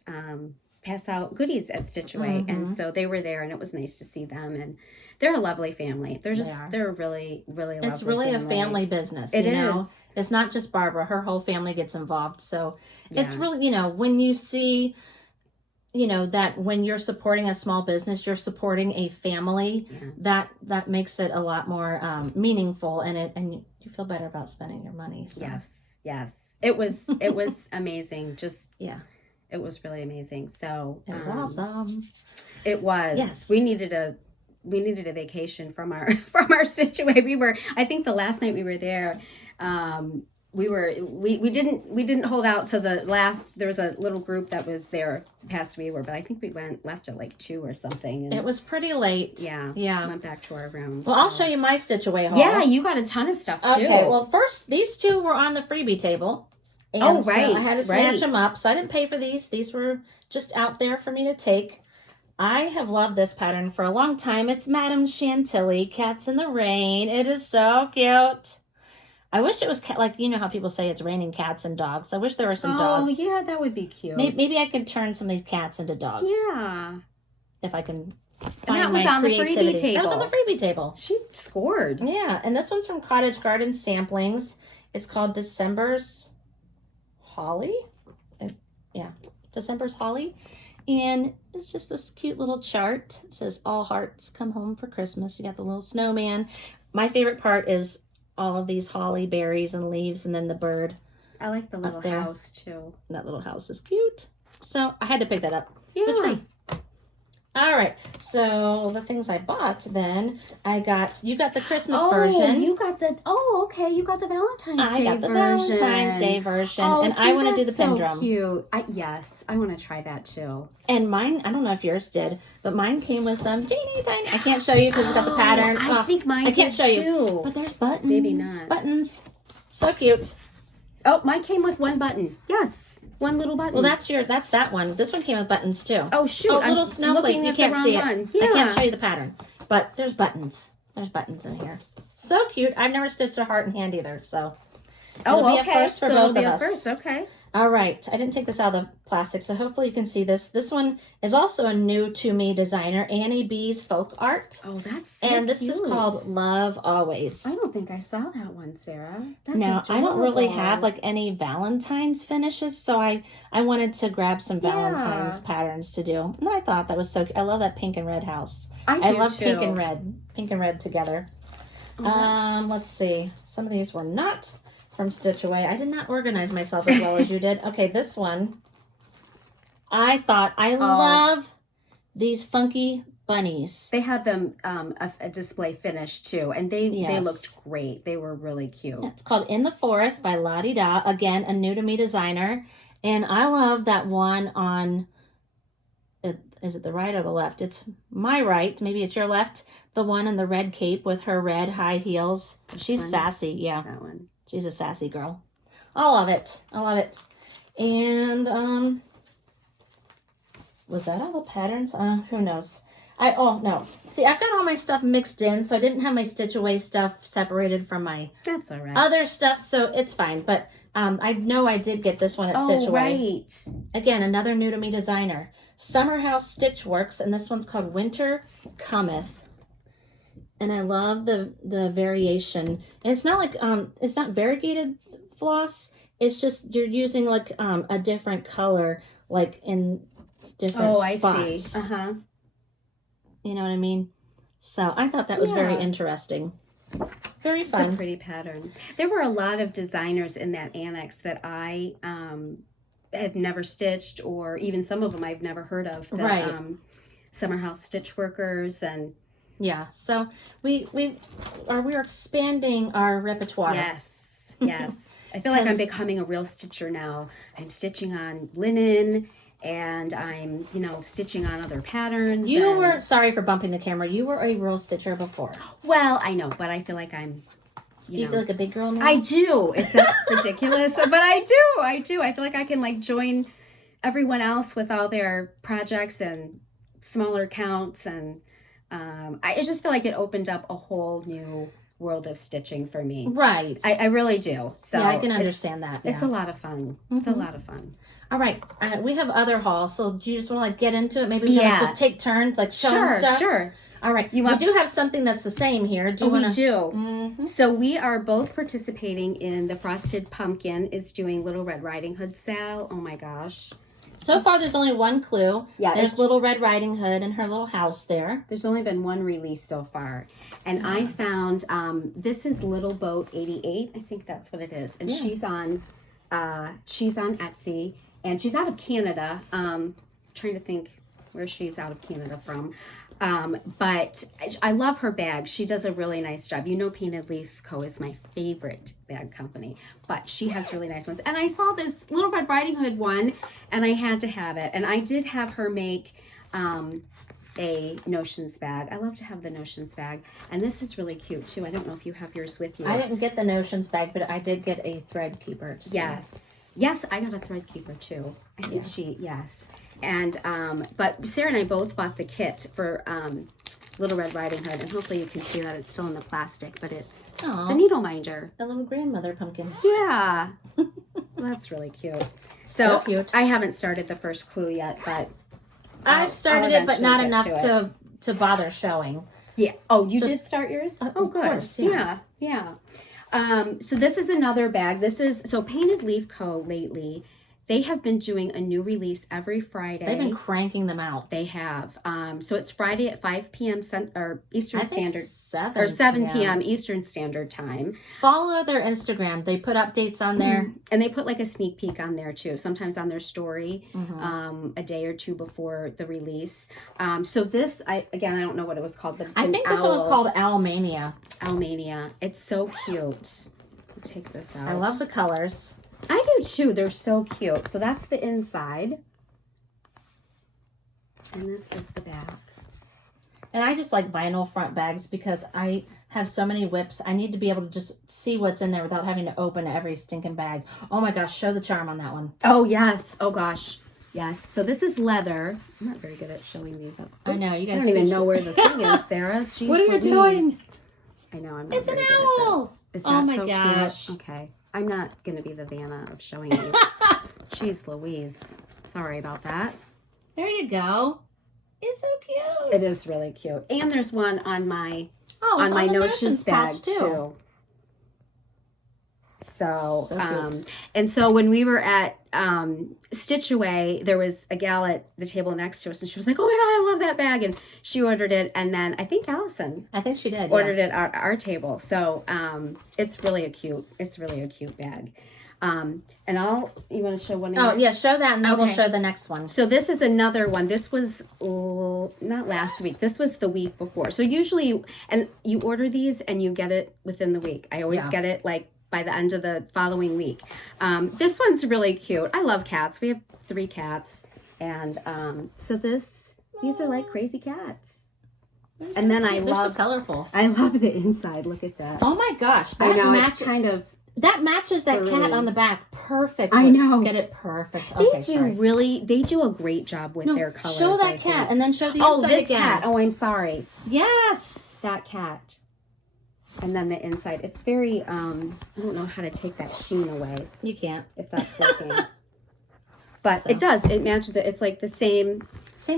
goodies at Stitch Away. Mm-hmm. And so they were there, and it was nice to see them. And they're a lovely family. They're really, really lovely. It's really family. a family business. It you is. know? It's not just Barbara. Her whole family gets involved. So it's really, you know, when you see, you know, that when you're supporting a small business, you're supporting a family, that makes it a lot more meaningful, and you feel better about spending your money. So. Yes. It was amazing. Just it was really amazing. So it was awesome. It was. Yes. We needed a vacation from our Stitch Away. I think the last night we were there, we didn't hold out to the last. There was a little group that was there past we were, but I think we left at like 2 or something. And it was pretty late. Yeah. Went back to our rooms. Well, I'll show you my Stitch Away haul. Yeah, you got a ton of stuff too. Okay. Well, first these two were on the freebie table. And so I had to snatch them up. So I didn't pay for these. These were just out there for me to take. I have loved this pattern for a long time. It's Madame Chantilly, Cats in the Rain. It is so cute. I wish it was like, you know how people say it's raining cats and dogs. I wish there were some dogs. Oh, yeah, that would be cute. Maybe I could turn some of these cats into dogs. Yeah. If I can find and that was my on the creativity. freebie table. That was on the freebie table. She scored. Yeah, and this one's from Cottage Garden Samplings. It's called December's Holly. Yeah, December's Holly. And it's just this cute little chart. It says, all hearts come home for Christmas. You got the little snowman. My favorite part is all of these holly berries and leaves, and then the bird. I like the little house, too. That little house is cute. So I had to pick that up. Yeah. It was free. All right. So the things I bought then, you got the Christmas version. You got okay. You got the Valentine's Day version. I got the Valentine's Day version. And I want to do the pin drum. Cute. Yes, I want to try that too. And mine, I don't know if yours did, but mine came with some teeny tiny. I can't show you because it's got the pattern. I think mine I can't did show too. you. But there's buttons. Maybe not. Buttons. So cute. Oh, mine came with one button. Yes. One little button. Well, that's that one. This one came with buttons too. Oh, shoot. Oh, little snowflake. You can't see it. Yeah. I can't show you the pattern. But there's buttons. There's buttons in here. So cute. I've never stitched a heart in hand either, so it'll be a first for both of us. First, okay. All right. I didn't take this out of the plastic, so hopefully you can see this. This one is also a new to me designer, Annie B's Folk Art. Oh, that's so And this cute. is called Love Always. I don't think I saw that one, Sarah. That's no, adorable. I don't really have like any Valentine's finishes, so I wanted to grab some Valentine's patterns to do. And I thought that was so cute. I love that pink and red house. I love too. pink and red together. Oh, let's see. Some of these were not from Stitch Away. I did not organize myself as well as you did. Okay, this one. I love these funky bunnies. They had them a display finish too, and they looked great. They were really cute. It's called In the Forest by La Di Da. Again, a new to me designer. And I love that one on, is it the right or the left? It's my right. Maybe it's your left. The one in the red cape with her red high heels. She's sassy. Yeah. That one. She's a sassy girl. I love it. And, was that all the patterns? Who knows? No. See, I've got all my stuff mixed in, so I didn't have my Stitch Away stuff separated from my That's all right. other stuff, so it's fine. But I know I did get this one at Stitch Away. Right. Again, another new to me designer. Summer House Stitch Works, and this one's called Winter Cometh. And I love the variation. And it's not like it's not variegated floss. It's just you're using like a different color, like in different spots. I see. You know what I mean? So I thought that was very interesting. Very fun. It's a pretty pattern. There were a lot of designers in that annex that I have never stitched, or even some of them I've never heard of. The, right. Summer House Stitch Workers, and Yeah, so we're expanding our repertoire. Yes, yes. I feel like I'm becoming a real stitcher now. I'm stitching on linen, and I'm, stitching on other patterns. You were, sorry for bumping the camera, you were a real stitcher before. Well, I know, but I feel like I'm, You feel like a big girl now? I do. Is that ridiculous? But I do. I feel like I can like join everyone else with all their projects and smaller counts, and I just feel like it opened up a whole new world of stitching for me. Right. I really do. So yeah, I can understand that. It's a lot of fun. It's a lot of fun. All right. We have other hauls, so do you just want to like get into it? Maybe we can just take turns, like showing stuff? Sure. All right. We do have something that's the same here. Do you want to? We do. Mm-hmm. So we are both participating in the Frosted Pumpkin is doing Little Red Riding Hood sale. Oh my gosh. So far, there's only one clue. Yeah, there's Little Red Riding Hood and her little house there. There's only been one release so far. And I found, this is Little Boat 88. I think that's what it is. And she's on Etsy. And she's out of Canada. Trying to think where she's out of Canada from. But I love her bag. She does a really nice job. Painted Leaf Co. is my favorite bag company, but she has really nice ones. And I saw this Little Red Riding Hood one, and I had to have it. And I did have her make a Notions bag. I love to have the Notions bag. And this is really cute, too. I don't know if you have yours with you. I didn't get the Notions bag, but I did get a thread keeper. So. Yes, I got a thread keeper, too. I think yes. And but Sarah and I both bought the kit for Little Red Riding Hood, and hopefully you can see that it's still in the plastic, but it's the needle minder. A little grandmother pumpkin. Yeah. Well, that's really cute. So cute. I haven't started the first clue yet, but I've started it, but not enough to bother showing. Yeah. Oh, you did start yours? Oh, good. Course, yeah. So this is another bag. So Painted Leaf Co. lately, they have been doing a new release every Friday. They've been cranking them out. They have. So it's Friday at 5 p.m. Eastern Standard. 7 p.m. Eastern Standard Time. Follow their Instagram. They put updates on there. And they put like a sneak peek on there too. Sometimes on their story, a day or two before the release. So this, I don't know what it was called, but it's I think this one was called Owlmania. Owlmania. It's so cute. Let's take this out. I love the colors. I do too. They're so cute. So that's the inside. And this is the back. And I just like vinyl front bags because I have so many whips. I need to be able to just see what's in there without having to open every stinking bag. Oh my gosh, show the charm on that one. Oh, yes. Oh, gosh. Yes. So this is leather. I'm not very good at showing these up. I know. You guys I don't even know where the thing is, Sarah. Jeez, what are you doing? I know. I'm not It's very an good owl. at this. Is Oh that my so gosh. Cute? Okay. I'm not going to be the Vanna of showing these. Jeez Louise. Sorry about that. There you go. It's so cute. It is really cute. And there's one on my on my the Notions bag patch, too. So cute. And so when we were at Stitch Away, there was a gal at the table next to us, and she was like, "Oh my god, I love that bag!" And she ordered it, and then I think Allison she did ordered it at our table. So it's really a cute bag. And you want to show one? Oh yeah, show that, and then we'll show the next one. So this is another one. This was not last week. This was the week before. So usually, and you order these and you get it within the week. I always get it like by the end of the following week. This one's really cute. I love cats. We have 3 cats, and so these are like crazy cats. And then They're so colorful. I love the inside. Look at that. Oh my gosh, I know it's kind of. That matches that cat on the back perfectly. I know. Get it perfect. Okay, They do a great job with their colors. Show that cat and then show the inside this again. cat. Oh, I'm sorry. Yes. That cat. And then the inside. It's very, I don't know how to take that sheen away. You can't. If that's working. But it does. It matches it. It's like the same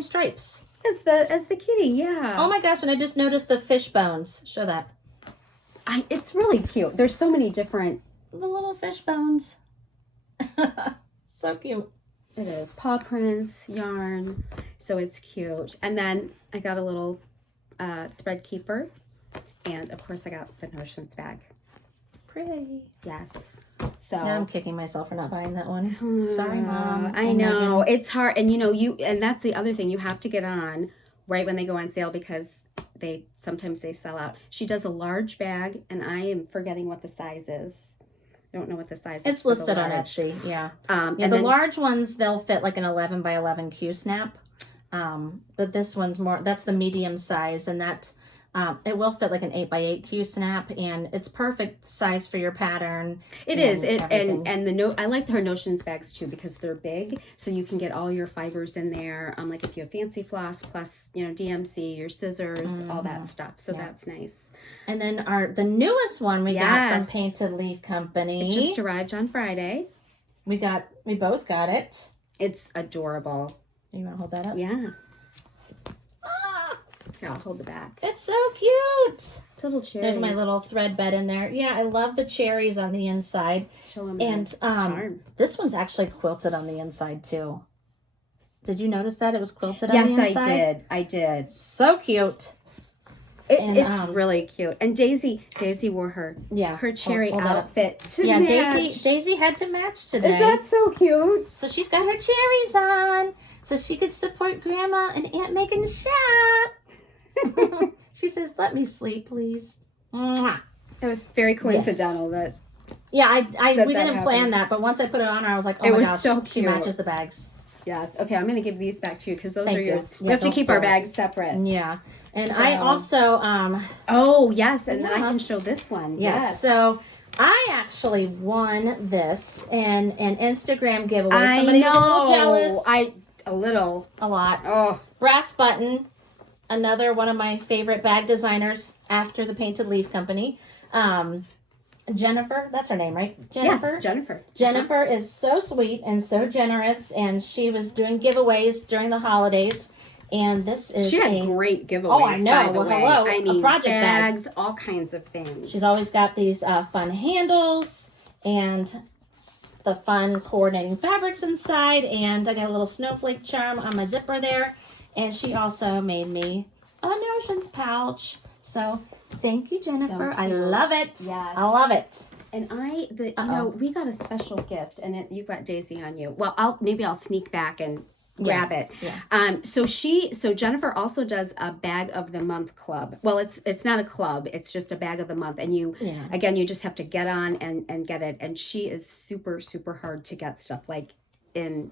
stripes. As the kitty, yeah. Oh my gosh, and I just noticed the fish bones. Show that. It's really cute. There's so many different. The little fish bones. So cute. It is. Paw prints, yarn. So it's cute. And then I got a little thread keeper. And of course I got the Notions bag. Pretty. Yes. So now I'm kicking myself for not buying that one. Sorry, Mom. I know. Megan. It's hard. And and that's the other thing. You have to get on right when they go on sale because sometimes they sell out. She does a large bag, and I am forgetting what the size is. I don't know what the size is. It's listed on Etsy, yeah. The then, large ones, they'll fit like an 11 by 11 Q-snap. But this one's more, that's the medium size, and that it will fit like an 8 by 8 Q-snap, and it's perfect size for your pattern. It is. I like her notions bags too because they're big, so you can get all your fibers in there. Like if you have fancy floss plus DMC, your scissors, all that stuff. So that's nice. And then the newest one we got from Painted Leaf Company. It just arrived on Friday. We both got it. It's adorable. You want to hold that up? Yeah. Here, I'll hold the back. It's so cute. It's little cherries. There's my little thread bed in there. Yeah, I love the cherries on the inside. Show them. And charm. This one's actually quilted on the inside too. Did you notice that it was quilted on the inside? Yes, I did. So cute. It's really cute. And Daisy wore her cherry outfit to match. Daisy had to match today. Is that so cute? So she's got her cherries on, so she could support Grandma and Aunt Megan's shop. She says, "Let me sleep, please." Mwah. It was very coincidental that. Yeah, we didn't plan that, but once I put it on her, I was like, "Oh my gosh, so cute. She matches the bags." Yes. Okay, I'm going to give these back to you because those are yours. We have to keep our bags separate. Yeah. And I also oh yes, and then I can show this one. Yes. So I actually won this in an Instagram giveaway. Somebody was a little jealous. A lot. Oh. Brass Button, another one of my favorite bag designers after the Painted Leaf Company. Jennifer, that's her name, right? Jennifer? Yes, Jennifer. Jennifer is so sweet and so generous, and she was doing giveaways during the holidays. And this is she had great giveaways. Oh, I know. By the way. Hello. I mean, project bags, all kinds of things. She's always got these fun handles and the fun coordinating fabrics inside. And I got a little snowflake charm on my zipper there. And she also made me a notions pouch. So thank you, Jennifer. I love it. Yes, I love it. And we got a special gift, and you got Daisy on you. Well, I'll sneak back and grab it. Yeah. So Jennifer also does a bag of the month club. Well, it's not a club, it's just a bag of the month. And you just have to get on and get it. And she is super, super hard to get stuff. Like in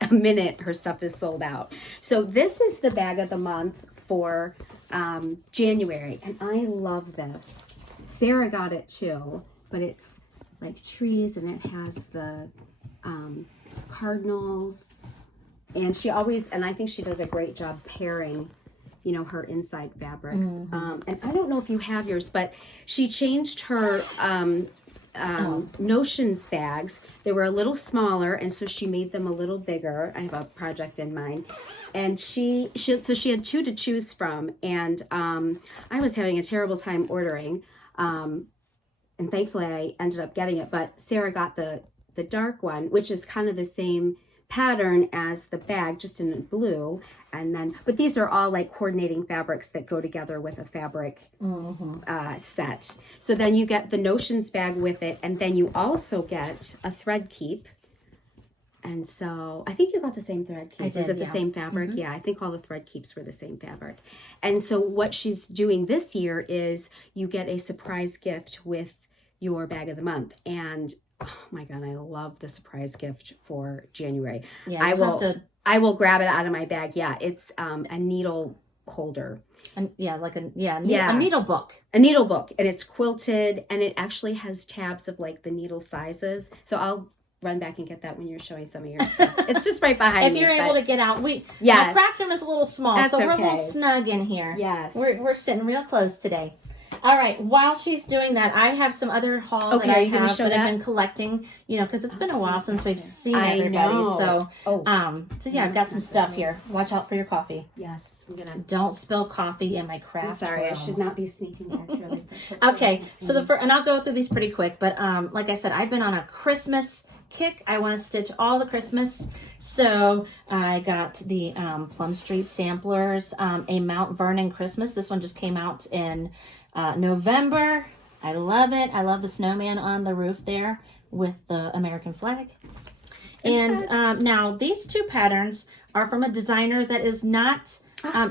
a minute, her stuff is sold out. So this is the bag of the month for January. And I love this. Sarah got it too, but it's like trees and it has the cardinals. And I think she does a great job pairing, her inside fabrics. Mm-hmm. And I don't know if you have yours, but she changed her notions bags. They were a little smaller, and so she made them a little bigger. I have a project in mind. And she had two to choose from. And I was having a terrible time ordering. And thankfully I ended up getting it. But Sarah got the dark one, which is kind of the same pattern as the bag, just in blue. But these are all like coordinating fabrics that go together with a fabric set. So then you get the notions bag with it, and then you also get a thread keep. And so I think you got the same thread keep. Is it the same fabric? Mm-hmm. Yeah, I think all the thread keeps were the same fabric. And so what she's doing this year is you get a surprise gift with your bag of the month. And oh my God, I love the surprise gift for January. Yeah, I will grab it out of my bag. Yeah, it's a needle holder. A needle book. A needle book, and it's quilted, and it actually has tabs of like the needle sizes. So I'll run back and get that when you're showing some of your stuff. It's just right behind me. If you're able to get out, my craft room is a little small, so we're a little snug in here. Yes, we're sitting real close today. All right, while she's doing that, I have some other haul that I have that I've been collecting, because it's been a while since we've seen everybody. So, I've got some stuff here. Watch out for your coffee. Yes, Don't spill coffee in my craft I'm sorry, room. I should not be sneaking back here. Okay, so and I'll go through these pretty quick, but like I said, I've been on a Christmas kick. I want to stitch all the Christmas. So I got the Plum Street samplers, a Mount Vernon Christmas. This one just came out in November. I love it. I love the snowman on the roof there with the American flag. And now these two patterns are from a designer that is not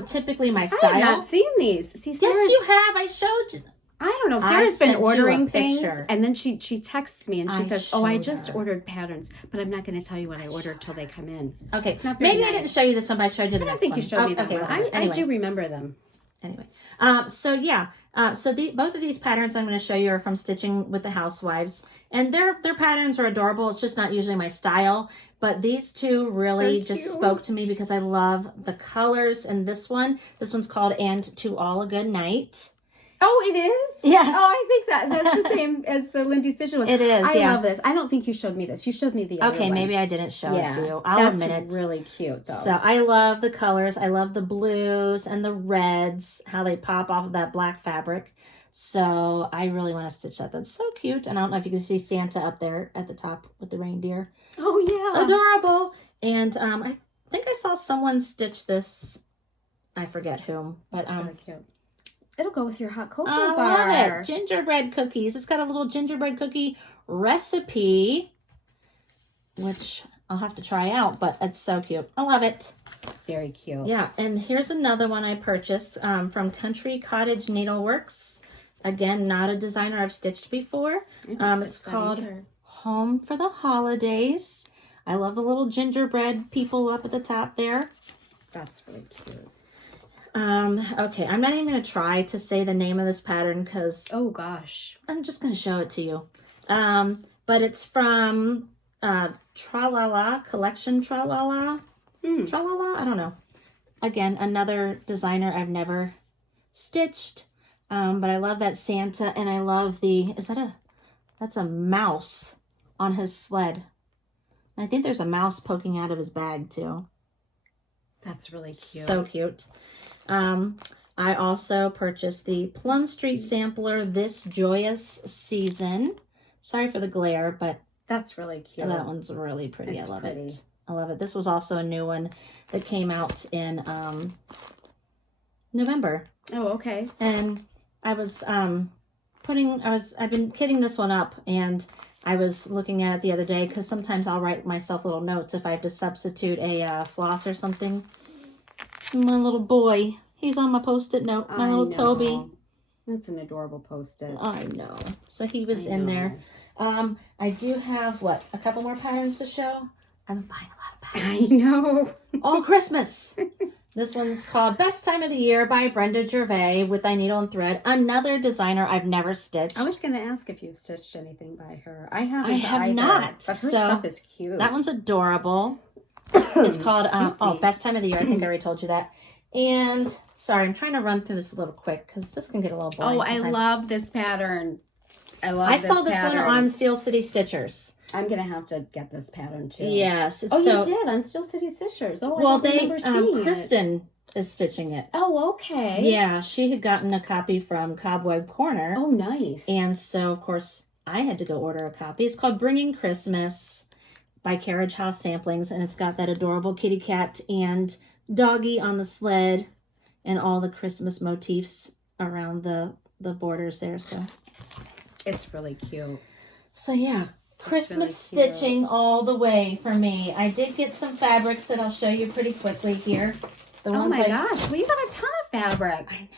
Typically my I style. have not seen these. See, Yes, Sarah's, you have. I showed you. I don't know. I Sarah's been sent you a ordering things, picture. and then she texts me and she says, "Oh, I showed just her. ordered patterns, but I'm not going to tell you what I ordered till they come in." Okay, It's not very maybe I nice. didn't show you this one, but I showed you the I don't next think one. you showed me that okay, one. whatever. I Anyway. do remember them. Anyway, so both of these patterns I'm going to show you are from Stitching with the Housewives, and their patterns are adorable. It's just not usually my style, but these two really So just cute. spoke to me because I love the colors. And this one's called "And to All a Good Night." Oh, it is? Yes. Oh, I think that's the same as the Lindy Stitch one. It is. I yeah. love this. I don't think you showed me this. You showed me the other Okay, one. maybe I didn't show it to you. I'll that's admit it. really cute, though. So I love the colors. I love the blues and the reds, how they pop off of that black fabric. So I really want to stitch that. That's so cute. And I don't know if you can see Santa up there at the top with the reindeer. Oh, yeah. Adorable. And I think I saw someone stitch this. I forget whom. But That's really cute. It'll go with your hot cocoa I bar. love it. Gingerbread cookies. It's got a little gingerbread cookie recipe, which I'll have to try out, but it's so cute. I love it. Very cute. Yeah, and here's another one I purchased from Country Cottage Needleworks. Again, not a designer I've stitched before. It's called Home for the Holidays. I love the little gingerbread people up at the top there. That's really cute. Okay, I'm not even going to try to say the name of this pattern because Oh, gosh. I'm just going to show it to you. But it's from Tralala, Collection Tralala. Tralala? I don't know. Again, another designer I've never stitched. But I love that Santa, and I love that's a mouse on his sled. I think there's a mouse poking out of his bag too. That's really cute. So cute. I also purchased the Plum Street Sampler this joyous season. Sorry for the glare, but that's really cute. that one's really pretty. It's I love pretty. it. I love it. This was also a new one that came out in November. Oh, okay. And I was I've been kitting this one up, and I was looking at it the other day because sometimes I'll write myself little notes if I have to substitute a floss or something. My little boy, he's on my Post-it note. My little Toby. That's an adorable Post-it. I know. So he was in there. I do have, a couple more patterns to show? I've been buying a lot of patterns. I know. All Christmas. This one's called Best Time of the Year by Brenda Gervais with Thy Needle and Thread. Another designer I've never stitched. I was going to ask if you've stitched anything by her. I haven't. I have either, not. But her So, stuff is cute. That one's adorable. It's called Excuse me. Best Time of the Year. I think I already told you that. And sorry, I'm trying to run through this a little quick because this can get a little boring. Oh, I sometimes. love this pattern. I saw this pattern. one on Steel City Stitchers. I'm gonna have to get this pattern too. Yes. It's Oh, you did on Steel City Stitchers. Oh, well, I don't remember seeing it. Kristen is stitching it. Oh, okay. Yeah, she had gotten a copy from Cobweb Corner. Oh, nice. And so, of course, I had to go order a copy. It's called Bringing Christmas by Carriage House Samplings, and it's got that adorable kitty cat and doggy on the sled and all the Christmas motifs around the borders there. So it's really cute. So yeah, Christmas really cute. stitching all the way for me. I did get some fabrics that I'll show you pretty quickly here. The Oh ones my gosh, well, you got a ton of fabric. I know.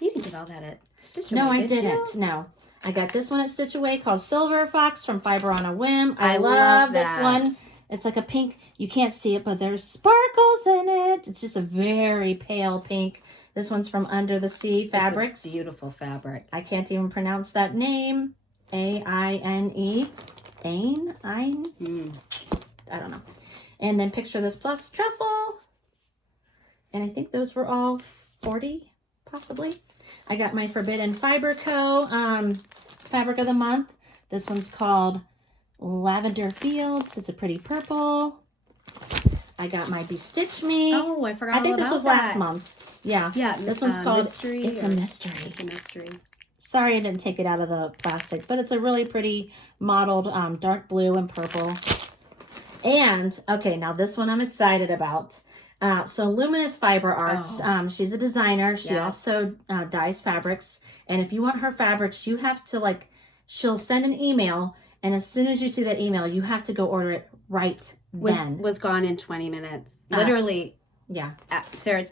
You didn't get all that at Stitchery, No, I did didn't. you? No. I got this one at Stitch Away called Silver Fox from Fiber on a Whim. I love this that. one. It's like a pink. You can't see it, but there's sparkles in it. It's just a very pale pink. This one's from Under the Sea Fabrics. It's a beautiful fabric. I can't even pronounce that name. A-I-N-E. Ain? I don't know. And then Picture This Plus Truffle. And I think those were all 40, possibly. I got my Forbidden Fiber Co. Fabric of the Month. This one's called Lavender Fields. It's a pretty purple. I got my Bestitch Me. Oh, I forgot. I think all this about was that. last month. Yeah. Yeah. This one's called Mystery. It's a Mystery. It's a mystery. Sorry I didn't take it out of the plastic, but it's a really pretty mottled dark blue and purple. And, okay, now this one I'm excited about. So Luminous Fiber Arts, she's a designer. She also dyes fabrics. And if you want her fabrics, you have to, she'll send an email. And as soon as you see that email, you have to go order it right then. Was gone in 20 minutes. Literally. Yeah. Sarah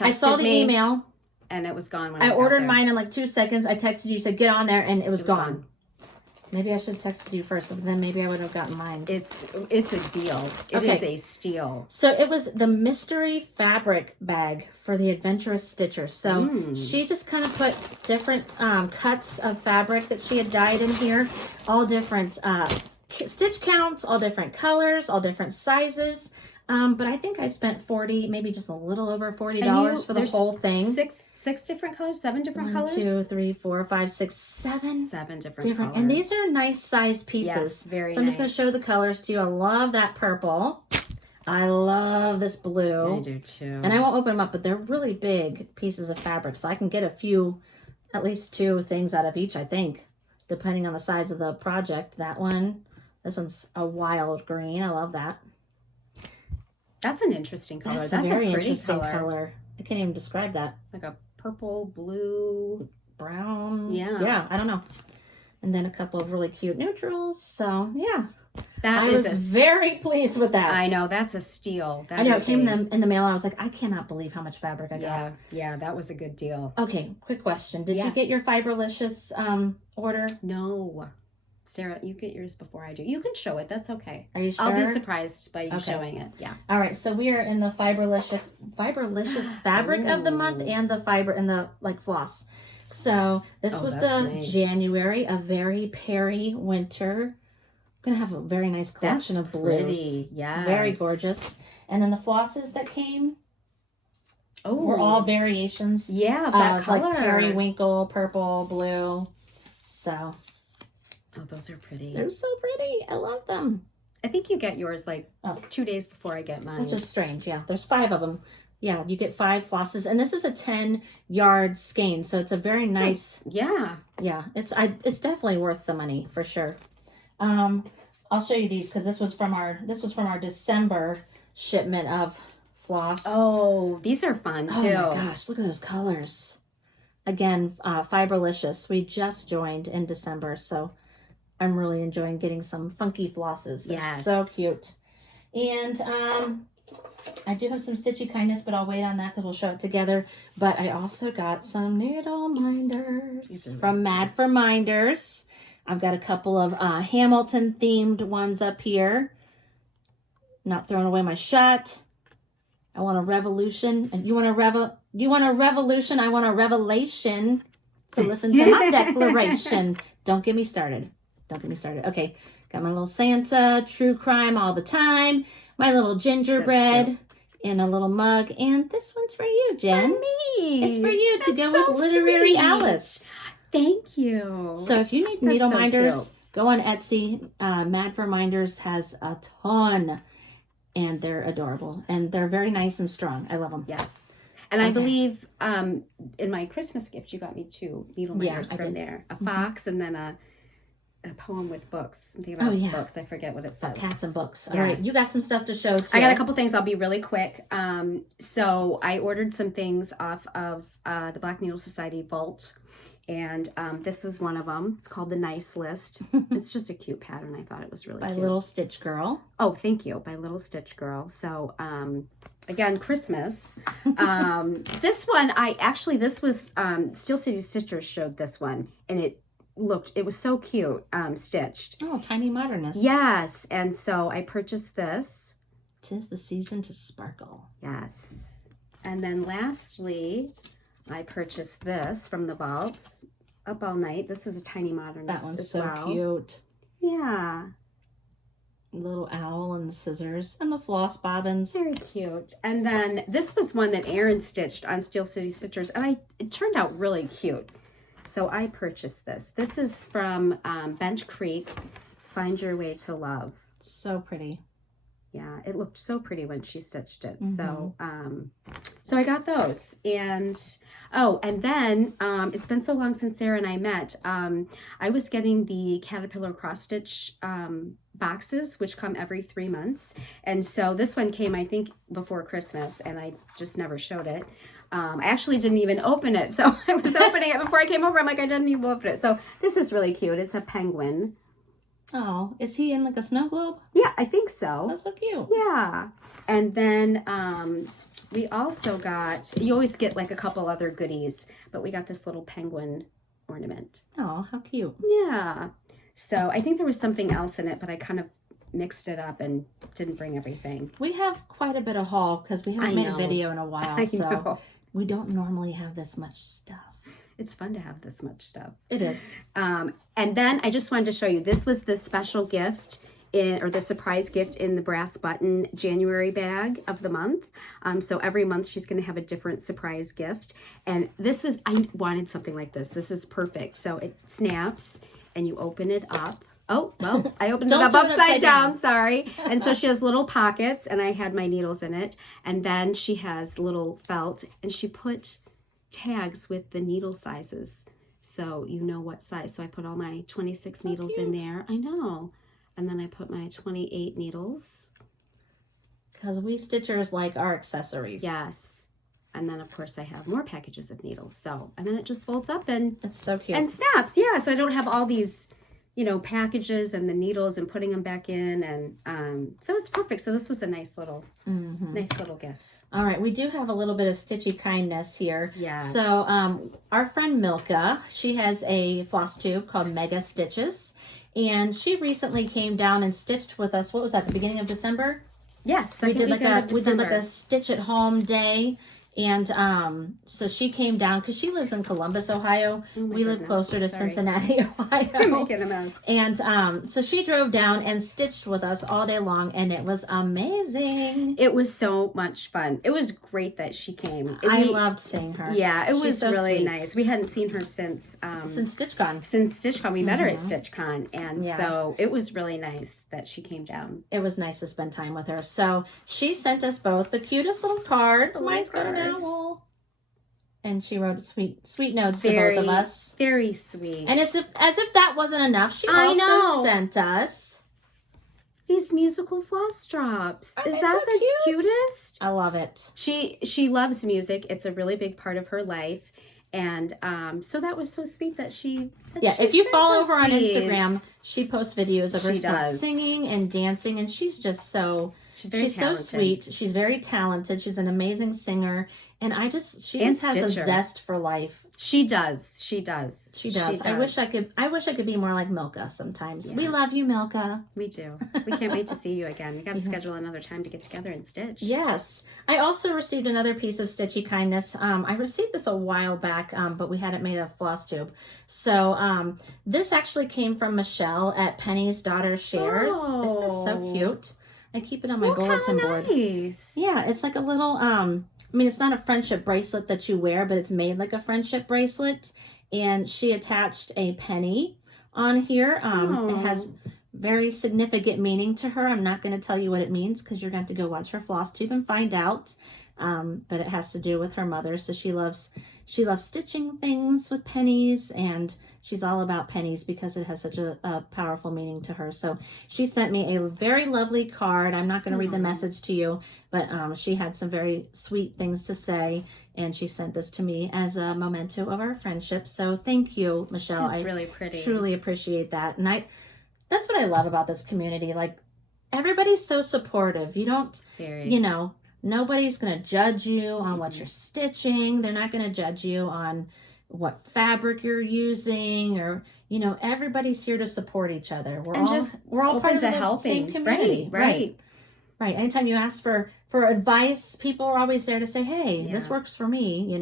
I saw the email. And it was gone when I ordered mine in like 2 seconds. I texted you, said, get on there, and it was gone. Maybe I should have texted you first, but then maybe I would have gotten mine. It's a deal. It is a steal. So it was the mystery fabric bag for the adventurous stitcher. So she just kind of put different cuts of fabric that she had dyed in here, all different stitch counts, all different colors, all different sizes. But I think I spent $40, maybe just a little over $40 for the whole thing. Six different colors, 7 different colors. 1, 2, 3, 4, 5, 6, 7. 7 different colors. And these are nice size pieces. Yes, very nice. So I'm just going to show the colors to you. I love that purple. I love this blue. I do too. And I won't open them up, but they're really big pieces of fabric. So I can get at least 2 things out of each, I think, depending on the size of the project. That one. This one's a wild green. I love that. That's an interesting color. That's a very pretty interesting color. I can't even describe that. Like a purple, blue, brown. Yeah. Yeah, I don't know. And then a couple of really cute neutrals. So, yeah. I was very pleased with that. I know. That's a steal. I know. It came in the mail. And I was like, I cannot believe how much fabric I got. Yeah. That was a good deal. Okay. Quick question. Did you get your Fiberlicious order? No. Sarah, you get yours before I do. You can show it. That's okay. Are you sure? I'll be surprised by you showing it. Yeah. All right. So we are in the Fiberlicious fabric of the month and the fiber and the floss. So this was the nice. January, a very Perry winter. I'm gonna have a very nice collection of blues. Pretty. Yes. Very gorgeous. And then the flosses that came. Were all variations. Yeah, of that color. Like periwinkle, purple, blue. So. Oh, those are pretty. They're so pretty. I love them. I think you get yours 2 days before I get mine. Which is strange. Yeah, there's 5 of them. Yeah, you get 5 flosses. And this is a 10-yard skein. So it's a very nice. Yeah. Yeah, it's definitely worth the money for sure. I'll show you these because this was from our December shipment of floss. Oh, these are fun too. Oh my gosh, look at those colors. Again, Fiberlicious. We just joined in December, so I'm really enjoying getting some funky flosses. They're so cute. And I do have some Stitchy Kindness, but I'll wait on that because we'll show it together. But I also got some needle minders from Mad for Minders. I've got a couple of Hamilton themed ones up here. Not throwing away my shot. I want a revolution. And you want a revolution? I want a revelation. So listen to my declaration. Don't get me started. Okay. Got my little Santa, true crime all the time. My little gingerbread in a little mug. And this one's for you, Jen. For me. It's for you to go with Literary Alice. Thank you. So if you need needle minders, go on Etsy. Mad for Minders has a ton. And they're adorable. And they're very nice and strong. I love them. Yes. And I believe in my Christmas gift, you got me 2 needle minders from there. A fox and then a poem with books. I'm thinking about books. I forget what it says. Cats and books. All right. You got some stuff to show, too. I got a couple things. I'll be really quick. So I ordered some things off of the Black Needle Society vault. And this was one of them. It's called the Nice List. It's just a cute pattern. I thought it was really cute. By Little Stitch Girl. Oh, thank you. By Little Stitch Girl. So, again, Christmas. This one, this was, Steel City Stitchers showed this one. And it was so cute, stitched. Oh, Tiny Modernist. Yes. And so I purchased this. 'Tis the season to sparkle. Yes. And then lastly, I purchased this from the vault. Up All Night. This is a Tiny Modernist. That one's so cute. Yeah. Little owl and the scissors and the floss bobbins. Very cute. And then this was one that Erin stitched on Steel City Stitchers, and it turned out really cute. So I purchased this. This is from Bench Creek, Find Your Way to Love. So pretty. Yeah, it looked so pretty when she stitched it. So I got those. And then it's been so long since Sarah and I met. I was getting the Caterpillar cross stitch boxes, which come every 3 months. And so this one came, I think, before Christmas, and I just never showed it. I actually didn't even open it. So I was opening it before I came over. I'm like, I didn't even open it. So this is really cute. It's a penguin. Oh, is he in like a snow globe? Yeah, I think so. That's so cute. Yeah. And then we also got, you always get like a couple other goodies, but we got this little penguin ornament. Oh, how cute. Yeah. So I think there was something else in it, but I kind of mixed it up and didn't bring everything. We have quite a bit of haul because we haven't made a video in a while. So we don't normally have this much stuff. It's fun to have this much stuff. It is. And then I just wanted to show you, this was the special gift or the surprise gift in the brass button January bag of the month. So every month she's going to have a different surprise gift. And this is, I wanted something like this. This is perfect. So it snaps and you open it up. Oh, well, I opened it up upside down, sorry. And so she has little pockets, and I had my needles in it. And then she has little felt, and she put tags with the needle sizes. So you know what size. So I put all my 26 needles in there. I know. And then I put my 28 needles. Because we stitchers like our accessories. Yes. And then, of course, I have more packages of needles. So, and then it just folds up and... It's so cute. And snaps, yeah. So I don't have all these... packages and the needles and putting them back in, and so it's perfect. So this was a nice little gift. All right, we do have a little bit of stitchy kindness here. Yeah. So our friend Milka, she has a floss tube called Mega Stitches, and she recently came down and stitched with us. What was that? The beginning of December? Yes. We did like a stitch at home day. And so she came down because she lives in Columbus, Ohio. We live closer to Cincinnati, Ohio. I'm making a mess. And so she drove down and stitched with us all day long, and it was amazing. It was so much fun. It was great that she came. I loved seeing her. Yeah, She's was so really sweet. Nice. We hadn't seen her since StitchCon. Since StitchCon, we met her at StitchCon, and so it was really nice that she came down. It was nice to spend time with her. So she sent us both the cutest little cards. Mine's got an owl. And she wrote sweet notes to both of us. Very sweet. And as if that wasn't enough, she also sent us these musical floss drops. Aren't Is that so the cutest? I love it. She loves music. It's a really big part of her life. And so that was so sweet that she if you follow her on Instagram, she posts videos of herself singing and dancing, and she's just so she's so sweet. She's very talented. She's an amazing singer, and she just has a zest for life. She does. I wish I could be more like Milka sometimes. Yeah. We love you, Milka. We do. We can't wait to see you again. We got to schedule another time to get together and stitch. Yes. I also received another piece of stitchy kindness. I received this a while back, but we had it made of Flosstube. So this actually came from Michelle at Penny's Daughter Shares. Oh. Isn't this so cute? I keep it on my bulletin board. Nice. Yeah, it's like a little it's not a friendship bracelet that you wear, but it's made like a friendship bracelet. And she attached a penny on here. It has very significant meaning to her. I'm not going to tell you what it means because you're going to have to go watch her floss tube and find out. But it has to do with her mother. So she loves stitching things with pennies, and she's all about pennies because it has such a powerful meaning to her. So she sent me a very lovely card. I'm not going to read the message to you, but she had some very sweet things to say, and she sent this to me as a memento of our friendship. So thank you, Michelle. It's really pretty. Truly appreciate that. And that's what I love about this community. Like, everybody's so supportive. You don't, nobody's going to judge you on what you're stitching. They're not going to judge you on what fabric you're using, or, everybody's here to support each other. We're all part of the same community. Right. Anytime you ask for advice, people are always there to say, hey, this works for me,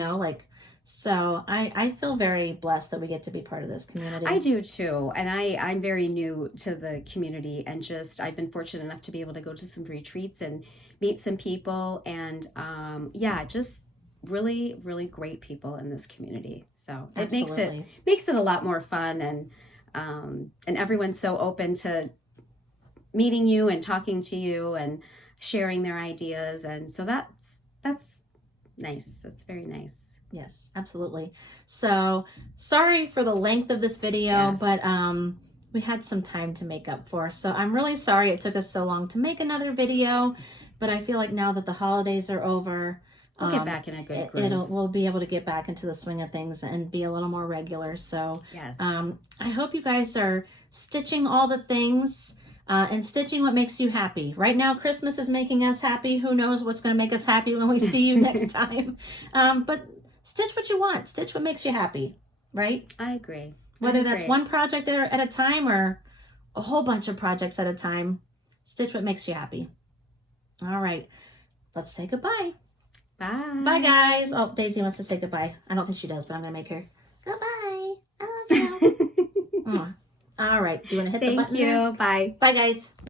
So I feel very blessed that we get to be part of this community. I do too. And I'm very new to the community, and I've been fortunate enough to be able to go to some retreats and meet some people, and just really, really great people in this community. So it makes it a lot more fun, and everyone's so open to meeting you and talking to you and sharing their ideas, and so that's nice. That's very nice. Yes, absolutely. So sorry for the length of this video, but we had some time to make up for. So I'm really sorry it took us so long to make another video, but I feel like now that the holidays are over, we'll get back in a good groove. We'll be able to get back into the swing of things and be a little more regular. So I hope you guys are stitching all the things and stitching what makes you happy. Right now, Christmas is making us happy. Who knows what's going to make us happy when we see you next time. But stitch what you want. Stitch what makes you happy, right? I agree. Whether that's one project at a time or a whole bunch of projects at a time, stitch what makes you happy. All right, let's say goodbye. Bye. Bye, guys. Oh, Daisy wants to say goodbye. I don't think she does, but I'm going to make her. Goodbye. I love you. All right. Do you want to hit the button? Thank you. Bye. Bye, guys.